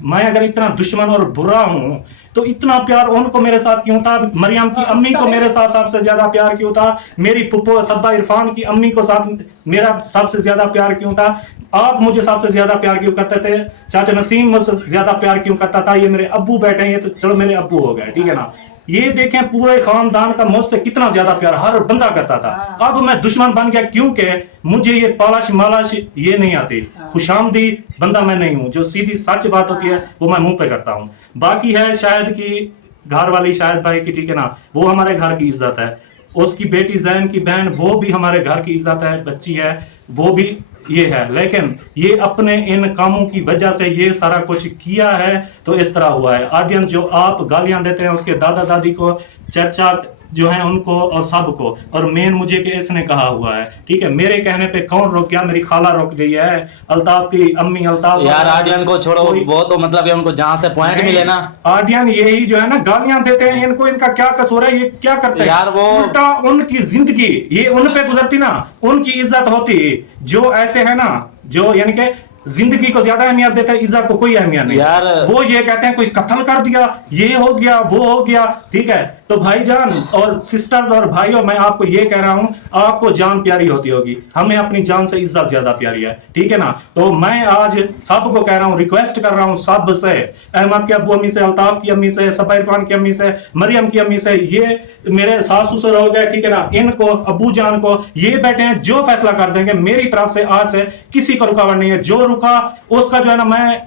मैं अगर इतना दुश्मन और बुरा हूँ तो इतना प्यार उनको मेरे साथ क्यों था, मरियम की अम्मी को मेरे साथ सबसे ज्यादा प्यार क्यों था, मेरी पुप्पो सब्बा इरफान की अम्मी को साथ मेरा सबसे ज्यादा प्यार क्यों था, आप मुझे सबसे ज्यादा प्यार क्यों करते थे, चाचा नसीम मुझसे ज्यादा प्यार क्यों करता था, ये मेरे अब्बू बैठे हैं, ये तो चलो मेरे अब्बू हो गए, ठीक है ना। ये देखें पूरे खानदान का मुझसे कितना ज्यादा प्यार हर बंदा करता था। अब मैं दुश्मन बन गया क्योंकि मुझे ये पालाश मालाश ये नहीं आती, खुशामदी बंदा मैं नहीं हूँ, जो सीधी सच बात होती है वो मैं मुंह पे करता हूँ। बाकी है शायद की घर वाली, शायद भाई की, ठीक है ना, वो हमारे घर की इज्जत है, उसकी बेटी जैन की बहन वो भी हमारे घर की इज्जत है, बच्ची है वो भी ये है, लेकिन ये अपने इन कामों की वजह से ये सारा कुछ किया है तो इस तरह हुआ है। ऑडियंस जो आप गालियां देते हैं उसके दादा दादी को, चाचा जो है उनको और सबको, और मेन मुझे कि इसने कहा हुआ है, ठीक है, मेरे कहने पे कौन रोक गया, मेरी खाला रोक गई है, अल्ताफ की अम्मी, अल्ताफ यार आडियन को छोड़ो, वो तो मतलब कि उनको जहाँ से पॉइंट मिले ना, आडियन यही जो है ना गालियां देते हैं, इनको इनका क्या कसूर है, ये क्या करते हैं यार, वो उल्टा उनकी जिंदगी ये उन पे गुजरती ना, उनकी इज्जत होती, जो ऐसे है ना, जो यानी कि जिंदगी को ज्यादा अहमियत देते हैं, इज्जत को कोई अहमियत नहीं यार। वो ये कहते हैं कोई कत्ल कर दिया, ये हो गया वो हो गया, ठीक है, तो भाईजान और सिस्टर्स और भाइयों, मैं आपको ये कह रहा हूं, आपको जान प्यारी होती होगी, हमें अपनी जान से इज्जत ज्यादा प्यारी है, ठीक है ना। तो मैं आज सबको कह रहा हूं, रिक्वेस्ट कर रहा हूं सब से, अहमद के अब्बू अम्मी से, अल्ताफ की अम्मी से, सबा इरफान की अम्मी से, मरियम की अम्मी से, ये मेरे सास ससुर हो गए, ठीक है ना, इनको अब्बू जान को, ये बैठे हैं, जो फैसला कर देंगे मेरी तरफ से आज से किसी को रुकावट नहीं है। जो रुका उसका जो है ना, मैं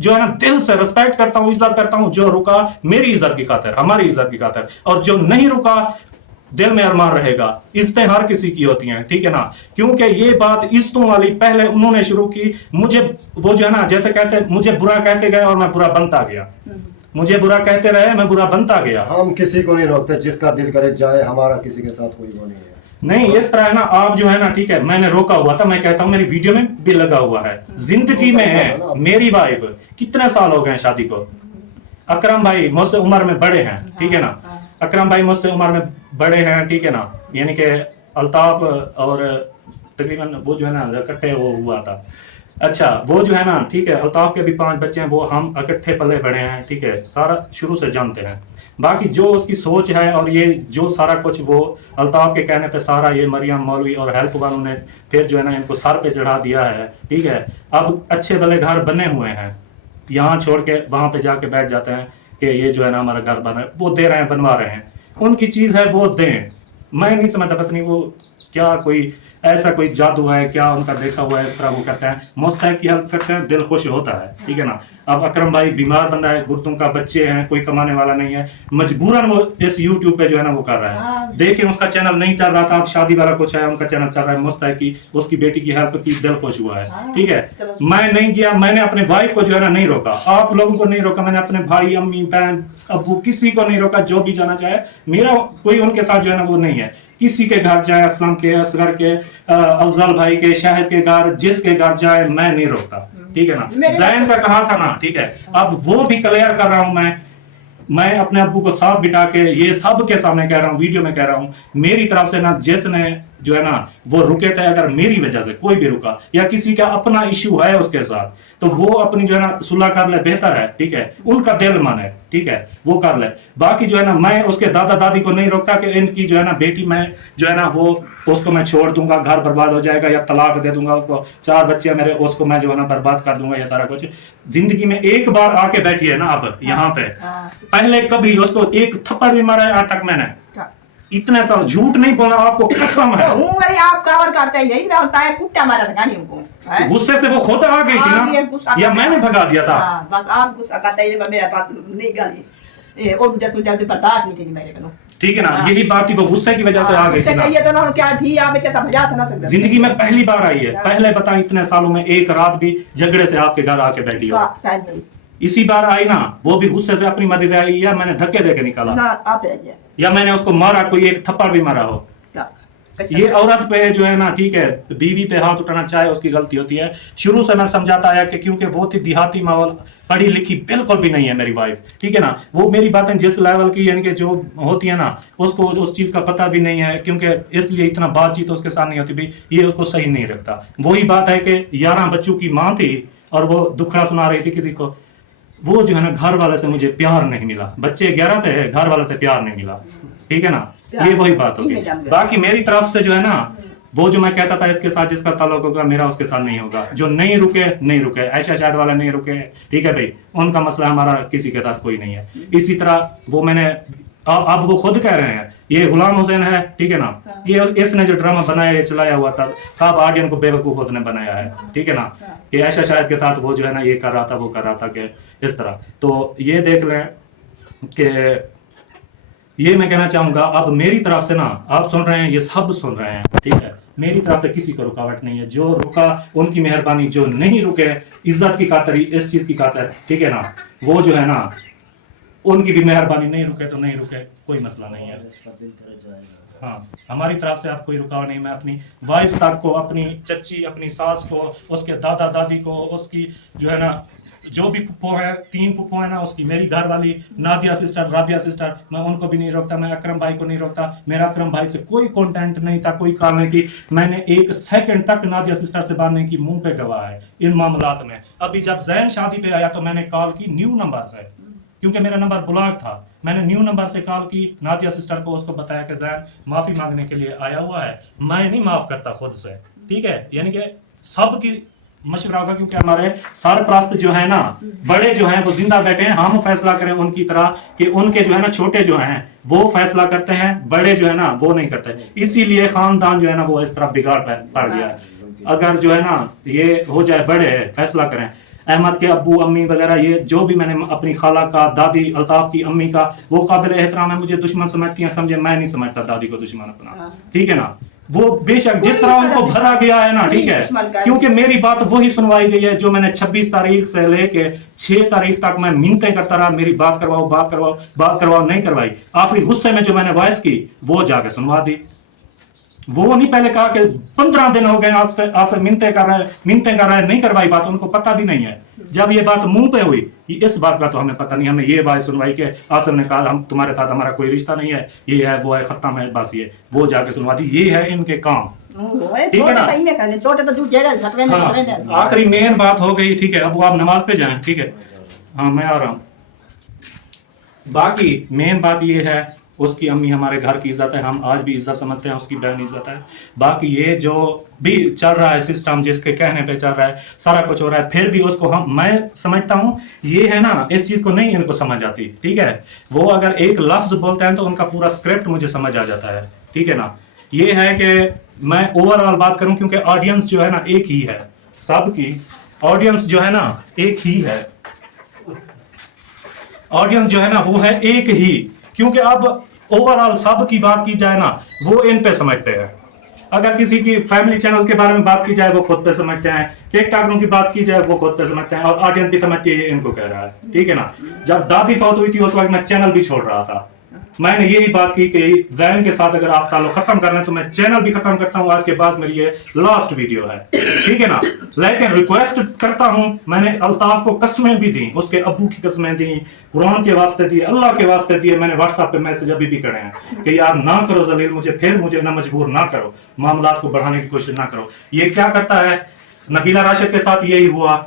जो है ना दिल से रिस्पेक्ट करता हूं, इज्जत करता हूं। जो रुका मेरी इज्जत की खातिर, हमारी इज्जत की खातिर, और जो नहीं रुका दिल में अरमान रहेगा। इज्जतें हर किसी की होती हैं, ठीक है ना। क्योंकि ये बात इज्जतों वाली पहले उन्होंने शुरू की, मुझे वो जो है ना, जैसे कहते मुझे बुरा कहते गए और मैं बुरा बनता गया, मुझे बुरा कहते रहे, मैं बुरा बनता गया। हम किसी को नहीं रोकते, जिसका दिल करे जाए, हमारा किसी के साथ कोई वो नहीं है। नहीं, इस तरह है ना, आप जो है ना, ठीक है, मैंने रोका हुआ था, मैं कहता हूं मेरी वीडियो में भी लगा हुआ है, जिंदगी में है। मेरी वाइफ, कितने साल हो गए हैं शादी को, अकरम भाई मुझसे उम्र में बड़े हैं, ठीक है ना, अकरम भाई मुझसे उम्र में बड़े हैं, ठीक है ना, यानी कि अल्ताफ और तकरीबन वो जो है ना इकट्ठे वो हुआ था। अच्छा, वो जो है ना, ठीक है, अल्ताफ के भी 5 बच्चे हैं, वो हम इकट्ठे पले बड़े हैं, ठीक है, सारा शुरू से जानते हैं। बाकी जो उसकी सोच है और ये जो सारा कुछ, वो अल्ताफ के कहने पे सारा ये मरियम मौलवी और हेल्प वालों ने फिर जो है ना इनको सर पे चढ़ा दिया है, ठीक है। अब अच्छे भले घर बने हुए हैं, यहाँ छोड़ के वहाँ पे जाके बैठ जाते हैं कि ये जो है ना हमारा घर बना है, वो दे रहे हैं, बनवा रहे हैं, उनकी चीज़ है, वो दें। मैं नहीं समझता, पता नहीं वो क्या कोई ऐसा कोई जादू है क्या उनका देखा हुआ है, इस तरह वो करते हैं, मुस्तैक की हेल्प करते हैं, दिल खुश होता है, ठीक है ना। अब अकरम भाई बीमार बंदा है, गुर्दों का बच्चे हैं, कोई कमाने वाला नहीं है, मजबूरन वो इस यूट्यूब पे जो है ना वो कर रहा है। देखिए उसका चैनल नहीं चल रहा था, अब शादी वाला कुछ है, उनका चैनल चल रहा है, मुस्तैक की उसकी बेटी की हेल्प की, दिल खुश हुआ है, ठीक है। मैं नहीं किया, मैंने अपने वाइफ को जो है ना नहीं रोका, आप लोगों को नहीं रोका, मैंने अपने भाई अम्मी बहन अब्बू किसी को नहीं रोका, जो भी जाना चाहे, मेरा कोई उनके साथ जो है ना वो नहीं है। किसी के घर जाए, असलम के, असगर के, अफजल भाई के, शाहिद के घर, जिसके घर जाए, मैं नहीं रोकता, ठीक है ना। जैन का कहा था ना, ठीक है, अब वो भी क्लियर कर रहा हूं मैं अपने अब्बू को साथ बिठा के ये सब के सामने कह रहा हूँ, वीडियो में कह रहा हूँ, मेरी तरफ से ना जिसने जो है ना वो रुके थे, अगर मेरी वजह से कोई भी रुका या किसी का अपना इश्यू है उसके साथ, तो वो अपनी जो है ना सुलह कर ले, बेहतर है, ठीक है, उनका दिल माने, ठीक है, वो कर ले। बाकी जो है ना मैं उसके दादा दादी को नहीं रोकता कि इनकी जो है ना बेटी मैं जो है ना वो उसको मैं छोड़ दूंगा, घर बर्बाद हो जाएगा, या तलाक दे दूंगा उसको, 4 बच्चे मेरे, उसको मैं जो है ना बर्बाद कर दूंगा, या सारा कुछ। जिंदगी में एक बार आके बैठी है ना अब यहाँ पे, पहले कभी उसको एक थप्पड़ भी मारा है आज तक मैंने, इतने साल, झूठ नहीं बोला, आपको कसम है। आप कवर करते ही नहीं, मैं होता है कुत्ता मारा था गानी उनको, गुस्से से वो खुद आ गई थी ना, या मैंने भगा दिया था? बस आप गुस्सा करते ही, मेरे पास नहीं गाली, और तुझे बर्दाश्त नहीं थी मेरे को, ठीक है ना। यही बात थी, वो गुस्से की वजह से आ गई थी ना। ये तो क्या थी, आप कैसा मजा ना सकते, जिंदगी में पहली बार आई है, पहले बता इतने सालों में एक रात भी झगड़े से आपके घर आके बैठी हो, इसी बार आई ना, वो भी गुस्से से अपनी मदद आई, या मैंने धक्के देके निकाला ना, आप या मैंने उसको मारा, कोई एक थप्पड़ भी मारा हो। ये औरत पे जो है ना, ठीक है, बीवी पे हाथ उठाना चाहे उसकी गलती होती है। शुरू से मैं समझाता आया कि क्योंकि वो थी देहाती माहौल, पढ़ी लिखी बिल्कुल भी नहीं है मेरी वाइफ, ठीक है ना। वो मेरी बातें जिस लेवल की यानी कि जो होती है ना, उसको उस चीज़ का पता भी नहीं है, क्योंकि इसलिए इतना बातचीत उसके साथ नहीं होती भी, ये उसको सही नहीं रखता। वही बात है कि 11 बच्चों की माँ थी और वो दुखड़ा सुना रही थी किसी को, वो जो है ना घर वाले से मुझे प्यार नहीं मिला, बच्चे 11 थे, घर वाले से प्यार नहीं मिला, ठीक है ना। ये वही बात होगी। बाकी मेरी तरफ से जो है ना, वो जो मैं कहता था इसके साथ जिसका ताल्लुक होगा मेरा उसके साथ नहीं होगा, जो नहीं रुके नहीं रुके, ऐशा शायद वाला नहीं रुके, ठीक है भाई, उनका मसला, हमारा किसी के साथ कोई नहीं है। इसी तरह वो मैंने अब वो खुद कह रहे हैं, ये गुलाम हुसैन है, ठीक है ना, ये इसने जो ड्रामा बनाया, ये चलाया हुआ था, सब ऑडियंस को बेवकूफ उसने बनाया है, ठीक है ना, कि ऐशा शायद के साथ वो जो है ना ये कर रहा था, वो कर रहा था, कि इस तरह। तो ये देख लें कि ये मैं कहना चाहूंगा, अब मेरी तरफ से ना, आप सुन रहे हैं, ये सब सुन रहे हैं, ठीक है, मेरी तरफ से किसी को रुकावट नहीं है। जो रुका उनकी मेहरबानी, जो नहीं रुके इज्जत की खातिर, इस चीज की खातिर, ठीक है ना, वो जो है ना उनकी भी मेहरबानी, नहीं रुके तो नहीं रुके, कोई मसला नहीं है। हाँ, हमारी तरफ से आप कोई रुकावट नहीं। मैं अपनी वाइफ तक को, अपनी चच्ची, अपनी सास को, उसके दादा दादी को, उसकी जो है ना जो भी पुप्पो है, 3 पुप्पो है ना उसकी, मेरी घर वाली नादिया सिस्टर, राबिया सिस्टर, मैं उनको भी नहीं रोकता, मैं अकरम भाई को नहीं रोकता, मेरा अकरम भाई से कोई कांटेक्ट नहीं था, कोई कॉल नहीं थी, मैंने 1 सेकंड तक नादिया सिस्टर से बात नहीं की, मुंह पे गवाह है इन मामलात में। अभी जब जैन शादी पे आया तो मैंने कॉल की न्यू नंबर से, क्योंकि मेरा नंबर ब्लॉक था। मैंने न्यू नंबर से कॉल की, नादिया सिस्टर को, उसको बताया कि जैन माफ़ी मांगने के लिए आया हुआ है, मैं नहीं माफ़ करता खुद से, ठीक है। यानी कि सब की मशवरा होगा, क्योंकि हमारे सरप्रस्त जो है ना, बड़े जो हैं वो जिंदा बैठे हैं, हम फैसला करें उनकी तरह कि उनके जो है ना छोटे जो हैं वो फैसला करते हैं, बड़े जो है ना वो नहीं करते। इसीलिए खानदान जो है ना वो इस तरह बिगाड़ पड़ गया है। अगर जो है ना ये हो जाए, बड़े फैसला करें, अहमद के अब्बू अम्मी वगैरह, ये जो भी मैंने अपनी खाला का, दादी अल्ताफ की अम्मी का, वो काबिल एहतराम है, मुझे दुश्मन समझती हैं, समझे, मैं नहीं समझता दादी को दुश्मन अपना, ठीक है ना। वो बेशक जिस तरह उनको भरा गया है ना, ठीक है, क्योंकि मेरी बात वही सुनवाई गई है जो मैंने 26 तारीख से लेके 6 तारीख तक मैं मिन्नतें करता रहा, मेरी बात करवाओ, नहीं करवाई। आखिरी गुस्से में जो मैंने वॉइस की वो जाके सुनवा दी। वो नहीं पहले कहा कि 15 दिन हो गए आज से मिन्नतें कर रहे हैं, नहीं करवाई बात, उनको पता भी नहीं है। जब ये बात मुंह पे हुई, इस बात का तो हमें पता नहीं, हमें ये बात सुनवाई के आसिफ ने कहा हम तुम्हारे साथ हमारा कोई रिश्ता नहीं है, ये है वो है, खत्म है बस, ये वो जाके सुनवा दी। ये है इनके काम, ठीक है ना। हाँ, आखिरी मेन बात हो गई, ठीक है। अब आप नमाज पे जाएं, ठीक है, हाँ मैं आ रहा हूँ। बाकी मेन बात ये है, उसकी अम्मी हमारे घर की इज्जत है, हम आज भी इज्जत समझते हैं, उसकी बहन इज्जत है। बाकी ये जो भी चल रहा है सिस्टम, जिसके कहने पे चल रहा है, सारा कुछ हो रहा है, फिर भी उसको मैं समझता हूँ ये है ना, इस चीज को नहीं इनको समझ आती, ठीक है। वो अगर एक लफ्ज बोलते हैं तो उनका पूरा स्क्रिप्ट मुझे समझ आ जाता है, ठीक है ना। ये है कि मैं ओवरऑल बात करूं, क्योंकि ऑडियंस जो है ना एक ही है, सबकी ऑडियंस जो है ना एक ही है, ऑडियंस जो है ना वो है एक ही, क्योंकि अब ओवरऑल सब की बात की जाए ना, वो इन पे समझते हैं। अगर किसी की फैमिली चैनल के बारे में बात की जाए वो खुद पे समझते हैं, टिकटॉकरों की बात की जाए वो खुद पे समझते हैं, और ऑडियंस भी समझती है ये इनको कह रहा है, ठीक है ना। जब दादी फौत हुई थी उस वक्त मैं चैनल भी छोड़ रहा था, मैंने यही बात की कि जैन के साथ अगर आप ताल्लुक खत्म करना है तो मैं चैनल भी खत्म करता हूँ। आज के बाद मेरी ये लास्ट वीडियो है, ठीक है ना। लेकिन रिक्वेस्ट करता हूँ, मैंने अल्ताफ को कसमें भी दी, उसके अब्बू की कसमें दी, कुरान के वास्ते दी, अल्लाह के वास्ते दिए, मैंने व्हाट्सएप पे मैसेज अभी भी करे हैं कि यार ना करो जलील, मुझे ना मजबूर ना करो, मामलात को बढ़ाने की कोशिश ना करो। ये क्या करता है, नबीला राशिद के साथ यही हुआ,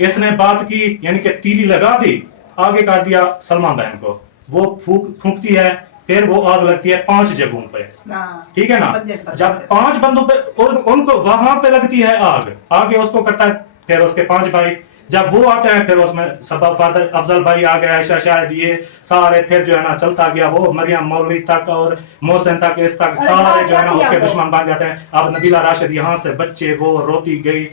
इसने बात की, यानी कि तीली लगा दी, आगे कर दिया सलमान बहन को, वो फूंकती है, फिर वो आग लगती है 5 जगहों पे, ठीक है ना। जब 5 बंदों पे उनको वहां पे लगती है आग, आगे उसको करता है, फिर उसके 5 भाई जब वो आते हैं, फिर उसमें सबब फादर अफजल भाई आ गया, ऐशा शायद, ये सारे फिर जो है ना चलता गया, वो मरियम मौलवी तक और मोहसिन तक, इस तक सारे जो है ना उसके दुश्मन बन जाते हैं। अब नबीला राशिद यहाँ से बच्चे, वो रोती गई,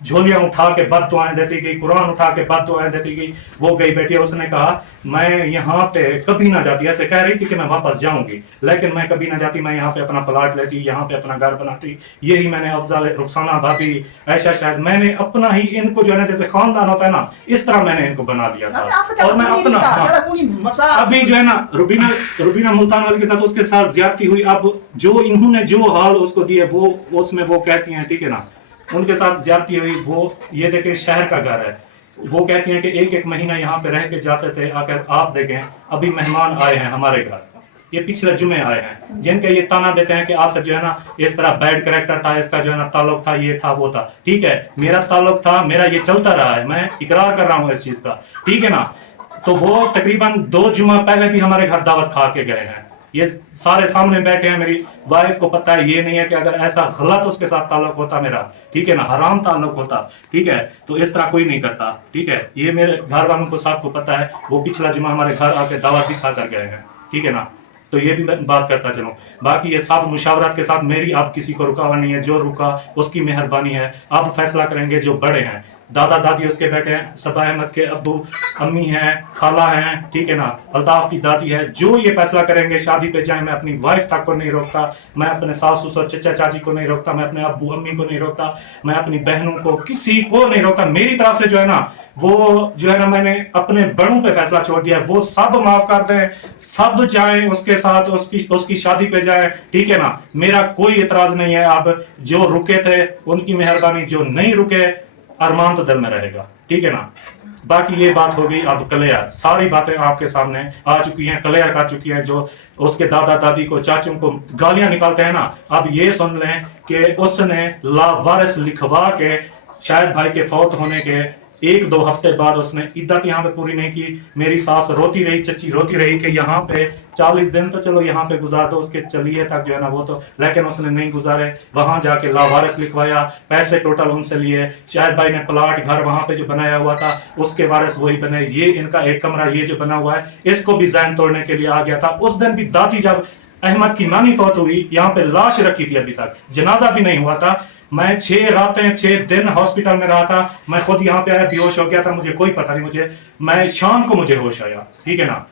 झोलियां उठा के बद दुआएं देती गई, कुरान उठा के बद दुआएं देती गई, वो गई बैठी। उसने कहा मैं यहाँ पे कभी ना जाती, ऐसे कह रही थी कि मैं वापस जाऊंगी, लेकिन मैं कभी ना जाती, मैं यहाँ पे अपना प्लाट लेती, यहाँ पे अपना घर बनाती। यही मैंने अफजल, रुखसाना भाभी, ऐशा शायद, मैंने अपना ही इनको जो है ना, जैसे खानदान होता है ना, इस तरह मैंने इनको बना दिया था। और मैं अपना अभी जो है ना रुबीना मुल्तान वाले के साथ उसके साथ ज्यादती हुई। अब जो इन्होंने जो हाल उसको दिए, वो उसमें वो कहती हैं, ठीक है ना, उनके साथ ज्यादती हुई। वो ये देखें शहर का घर है, वो कहती हैं कि एक महीना यहाँ पे रह के जाते थे, आकर आप देखें अभी मेहमान आए हैं हमारे घर, ये पिछले जुमे आए हैं, जिनके ये ताना देते हैं कि आसिफ जो है ना इस तरह बैड कैरेक्टर था, इसका जो है ना ताल्लुक था, ये था वो था, ठीक है, मेरा ताल्लुक था, मेरा ये चलता रहा है, मैं इकरार कर रहा हूँ इस चीज का, ठीक है ना। तो वो तकरीबन 2 जुमा पहले भी हमारे घर दावत खा के गए हैं, ये सारे सामने बैठे हैं, मेरी वाइफ को पता है। ये नहीं है कि अगर ऐसा गलत उसके साथ ताल्लुक होता मेरा, ठीक है ना, हराम ताल्लुक होता, ठीक है, तो इस तरह कोई नहीं करता, ठीक है। ये मेरे घर वालों को सबको पता है, वो पिछला जुमा हमारे घर आके दावत भी खा कर गए हैं, ठीक है ना। तो ये भी बात करता चलो। बाकी ये सब मुशावरत के साथ, मेरी अब किसी को रुकावट नहीं है, जो रुका उसकी मेहरबानी है। अब फैसला करेंगे जो बड़े हैं, दादा दादी उसके बैठे हैं, सबा अहमद के अब्बू अम्मी हैं, खाला हैं, ठीक है ना, अल्ताफ की दादी है, जो ये फैसला करेंगे शादी पे जाए। मैं अपनी वाइफ तक को नहीं रोकता, मैं अपने सास ससुर चचा चाची को नहीं रोकता, मैं अपने अब्बू अम्मी को नहीं रोकता, मैं अपनी बहनों को, किसी को नहीं रोकता। मेरी तरफ से जो है ना, वो जो है ना, मैंने अपने बड़ों पे फैसला छोड़ दिया, वो सब माफ कर दें, सब जाएं उसके साथ, उसकी शादी पे जाएं, ठीक है ना। मेरा कोई इतराज नहीं है। अब जो रुके थे उनकी मेहरबानी, जो नहीं रुके अरमान तो दिल में रहेगा, ठीक है ना। बाकी ये बात होगी। अब कलेया, सारी बातें आपके सामने आ चुकी हैं, कलेया कर चुकी हैं। जो उसके दादा दादी को, चाचों को गालियां निकालते हैं ना, अब ये सुन लें कि उसने लावारिस लिखवा के, शायद भाई के फौत होने के 1-2 हफ्ते बाद उसने इद्दत यहाँ पे पूरी नहीं की। मेरी सास रोती रही, चची रोती रही कि यहाँ पे 40 दिन तो चलो यहाँ पे गुजार दो उसके चलिए तक जो है ना वो तो, लेकिन उसने नहीं गुजारे। वहां जाके लावारिस लिखवाया, पैसे टोटल उनसे लिए। शाहिद भाई ने प्लाट घर वहां पे जो बनाया हुआ था उसके वारिस वही बने। ये इनका एक कमरा ये जो बना हुआ है इसको भी जैन तोड़ने के लिए आ गया था। उस दिन भी दादी जब अहमद की नानी फौत हुई, यहाँ पे लाश रखी थी, अभी तक जनाजा भी नहीं हुआ था। मैं 6 रातें 6 दिन हॉस्पिटल में रहा था। मैं खुद यहाँ पे आया, बेहोश हो गया था, मुझे कोई पता नहीं। मैं शाम को मुझे होश आया, ठीक है ना।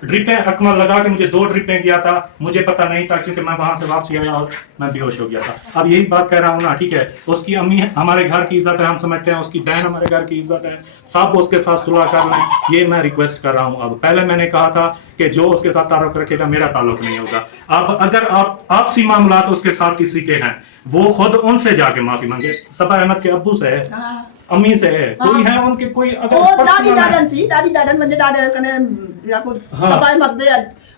ड्रिपें अकमल लगा के मुझे 2 ड्रिपें किया था, मुझे पता नहीं था क्योंकि मैं वहां से वापसी आया और मैं बेहोश हो गया था। अब यही बात कह रहा हूँ ना, ठीक है। उसकी अम्मी हमारे घर की इज्जत है, हम समझते हैं, उसकी बहन हमारे घर की इज्जत है, सब उसके साथ सुलह कर लें, ये मैं रिक्वेस्ट कर रहा हूँ। अब पहले मैंने कहा था कि जो उसके साथ ताल्लुक रखेगा मेरा ताल्लुक नहीं होगा। अब अगर आपसी मामला तो उसके साथ किसी के हैं, वो खुद उनसे जाके माफी मांगे। सबा अहमद के अब्बू से है, अम्मी से है, कोई है उनके, कोई अगर दादी दादन म्हणजे दादा या को सफाई मत दे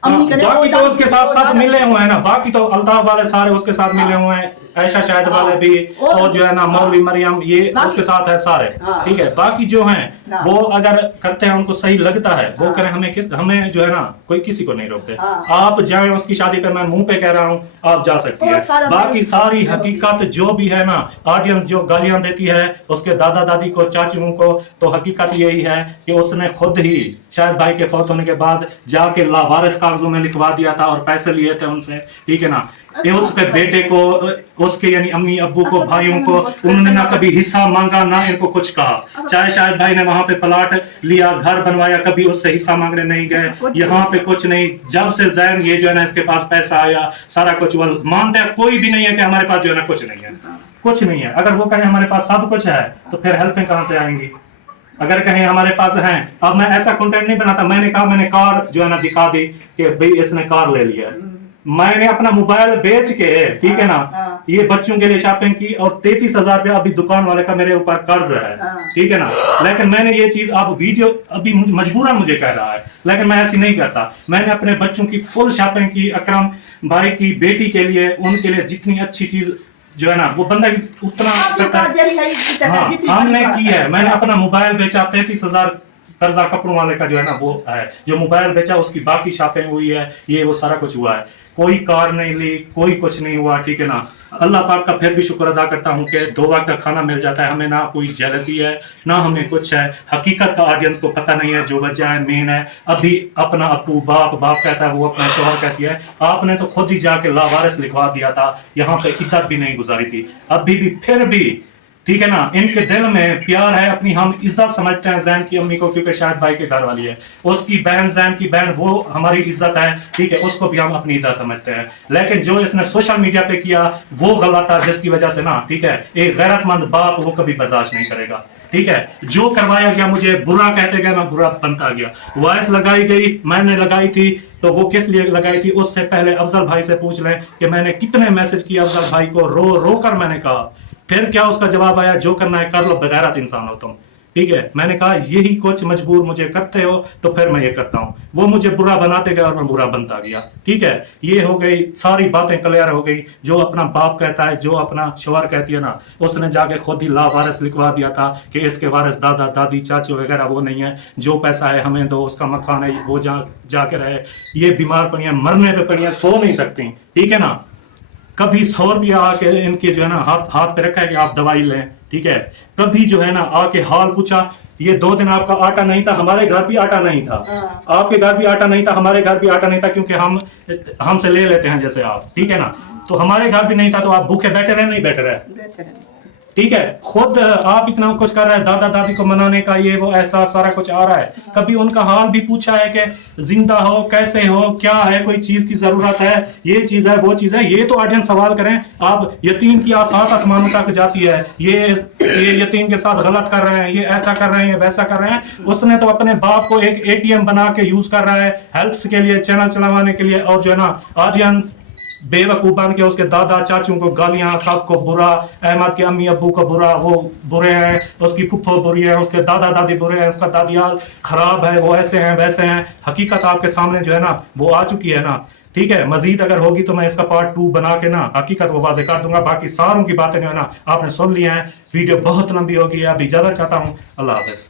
अम्मी करे। बाकी तो उसके साथ सब मिले हुए हैं ना, बाकी तो अल्ताफ वाले सारे उसके साथ मिले हुए हैं, ऐशा शाहिद वाले भी, और जो है ना मौलवी मरियम ये उसके साथ है सारे, ठीक है। बाकी जो हैं वो अगर करते हैं, उनको सही लगता है वो करें, हमें जो है ना कोई किसी को नहीं रोकते। आप जाएं उसकी शादी पर, मैं मुंह पे कह रहा हूँ, आप जा सकती है। बाकी सारी हकीकत जो भी है ना, ऑडियंस जो गालियां देती है उसके दादा दादी को, चाचुओं को, तो हकीकत यही है कि उसने खुद ही शायद भाई के फौत होने के बाद जाके लावारिस कागजों में लिखवा दिया था और पैसे लिए थे उनसे, ठीक है ना। ये उसके बेटे को, उसके यानी अम्मी अब्बू को, भाइयों को, उन्होंने ना कभी हिस्सा मांगा ना इनको कुछ कहा। चाहे शायद भाई ने वहां पे प्लाट लिया, घर बनवाया, कभी उससे हिस्सा मांगने नहीं गए, यहाँ पे कुछ नहीं। जब से जैन ये जो है ना इसके पास पैसा आया, सारा कुछ वो मानते हैं, कोई भी नहीं है कि हमारे पास जो है ना कुछ नहीं है, कुछ नहीं है। अगर वो कहें हमारे पास सब कुछ है तो फिर हेल्पें कहाँ से आएंगी? अगर कहें हमारे पास हैं, अब मैं ऐसा कंटेंट नहीं बनाता। मैंने कहा मैंने कार जो है ना दिखा दी कि भाई इसने कार ले लिया, मैंने अपना मोबाइल बेच के, ठीक है ना, ये बच्चों के लिए शॉपिंग की, और 33,000 रुपया अभी दुकान वाले का मेरे ऊपर कर्ज है, ठीक है ना। लेकिन मैंने ये चीज, अब वीडियो अभी मजबूरन मुझे कह रहा है, लेकिन मैं ऐसी नहीं करता। मैंने अपने बच्चों की फुल शॉपिंग की, अकरम भाई की बेटी के लिए, उनके लिए जितनी अच्छी चीज जो है ना वो बंदा उतना हमने की है। मैंने अपना मोबाइल बेचा, 33,000 कर्जा कपड़ों वाले का जो है ना वो है, जो मोबाइल बेचा उसकी बाकी शॉपिंग हुई है, ये वो सारा कुछ हुआ है। कोई कार नहीं ली, कोई कुछ नहीं हुआ, ठीक है ना। अल्लाह पाक का फिर भी शुक्र अदा करता हूँ कि 2 वक्त का खाना मिल जाता है, हमें ना कोई जेलसी है ना हमें कुछ है। हकीकत का ऑडियंस को पता नहीं है, जो वजह है मेन है। अभी अपना अप्पू बाप कहता है, वो अपना शोहर कहती है, आपने तो खुद ही जाके लावारिस लिखवा दिया था, यहाँ पे इज्जत भी नहीं गुजारी थी। अभी भी फिर भी, ठीक है ना, इनके दिल में प्यार है अपनी, हम इज्जत समझते हैं जैन की अम्मी को, क्योंकि शायद भाई के घर वाली है। उसकी बहन, जैन की बहन, वो हमारी इज्जत है, ठीक है, उसको भी हम अपनी इज्जत समझते हैं। लेकिन जो इसने सोशल मीडिया पे किया वो गलत है, जिसकी वजह से ना, ठीक है, एक गैरतमंद बाप वो कभी बर्दाश्त नहीं करेगा, ठीक है। जो करवाया गया, मुझे बुरा कहते गए, मैं बुरा बनता गया। वॉइस लगाई गई, मैंने लगाई थी, तो वो किस लिए लगाई थी उससे पहले अफजल भाई से पूछ लें कि मैंने कितने मैसेज किए अफजल भाई को, रो कर मैंने कहा। फिर क्या उसका जवाब आया, जो करना है कर लो, बगैरत इंसान हो तुम, ठीक है। मैंने कहा यही कुछ मजबूर मुझे करते हो तो फिर मैं ये करता हूँ। वो मुझे बुरा बनाते गए और मैं बुरा बनता गया, ठीक है। ये हो गई सारी बातें क्लियर हो गई। जो अपना बाप कहता है, जो अपना शोहर कहती है ना, उसने जाके खुद ही लावारिस लिखवा दिया था कि इसके वारिस दादा दादी चाची वगैरह वो नहीं है, जो पैसा है हमें दो, उसका मकान है वो जाके रहे। ये बीमार पड़ी है, मरने पे पड़ी है, सो नहीं सकती, ठीक है ना। कभी 100 रुपया आके इनके जो है ना हाथ पे रखा है कि आप दवाई लें, ठीक है। कभी जो है ना आके हाल पूछा, ये 2 दिन आपका आटा नहीं था, हमारे घर भी आटा नहीं था, आपके घर भी आटा नहीं था, हमारे घर भी आटा नहीं था, क्योंकि हमसे ले लेते हैं जैसे आप, ठीक है ना। तो हमारे घर भी नहीं था, तो आप भूखे बैठे रहे, नहीं बैठे रहे, ठीक है। खुद आप इतना कुछ कर रहे हैं, दादा दादी को मनाने का ये वो ऐसा सारा कुछ आ रहा है। कभी उनका हाल भी पूछा है कि जिंदा हो, कैसे हो, क्या है, कोई चीज की जरूरत है, ये चीज है, वो चीज है। ये तो ऑडियंस सवाल करें, आप यतीम की सात आसमानों तक जाती है, ये यतीम के साथ गलत कर रहे हैं, ये ऐसा कर रहे हैं, वैसा कर रहे हैं। उसने तो अपने बाप को एक ATM बना के यूज कर रहा है हेल्प्स के लिए, चैनल चलाने के लिए, और जो है ना ऑडियंस बेवकूफ बन के उसके दादा चाचू को गालियां, सबको बुरा, अहमद के अम्मी अब्बू को बुरा, वो बुरे हैं, उसकी फुफ्फो बुरी है, उसके दादा दादी बुरे हैं, उसका दादियाल खराब है, वो ऐसे हैं वैसे हैं। हकीकत आपके सामने जो है ना वो आ चुकी है ना, ठीक। ठीक है, मजीद अगर होगी तो मैं इसका पार्ट 2 बना के ना हकीकत वो वाजे कर दूंगा। बाकी सारों की बातें जो है ना आपने सुन लिया है, वीडियो बहुत लंबी होगी, अभी इजाजत चाहता हूँ, अल्लाह हाफिज।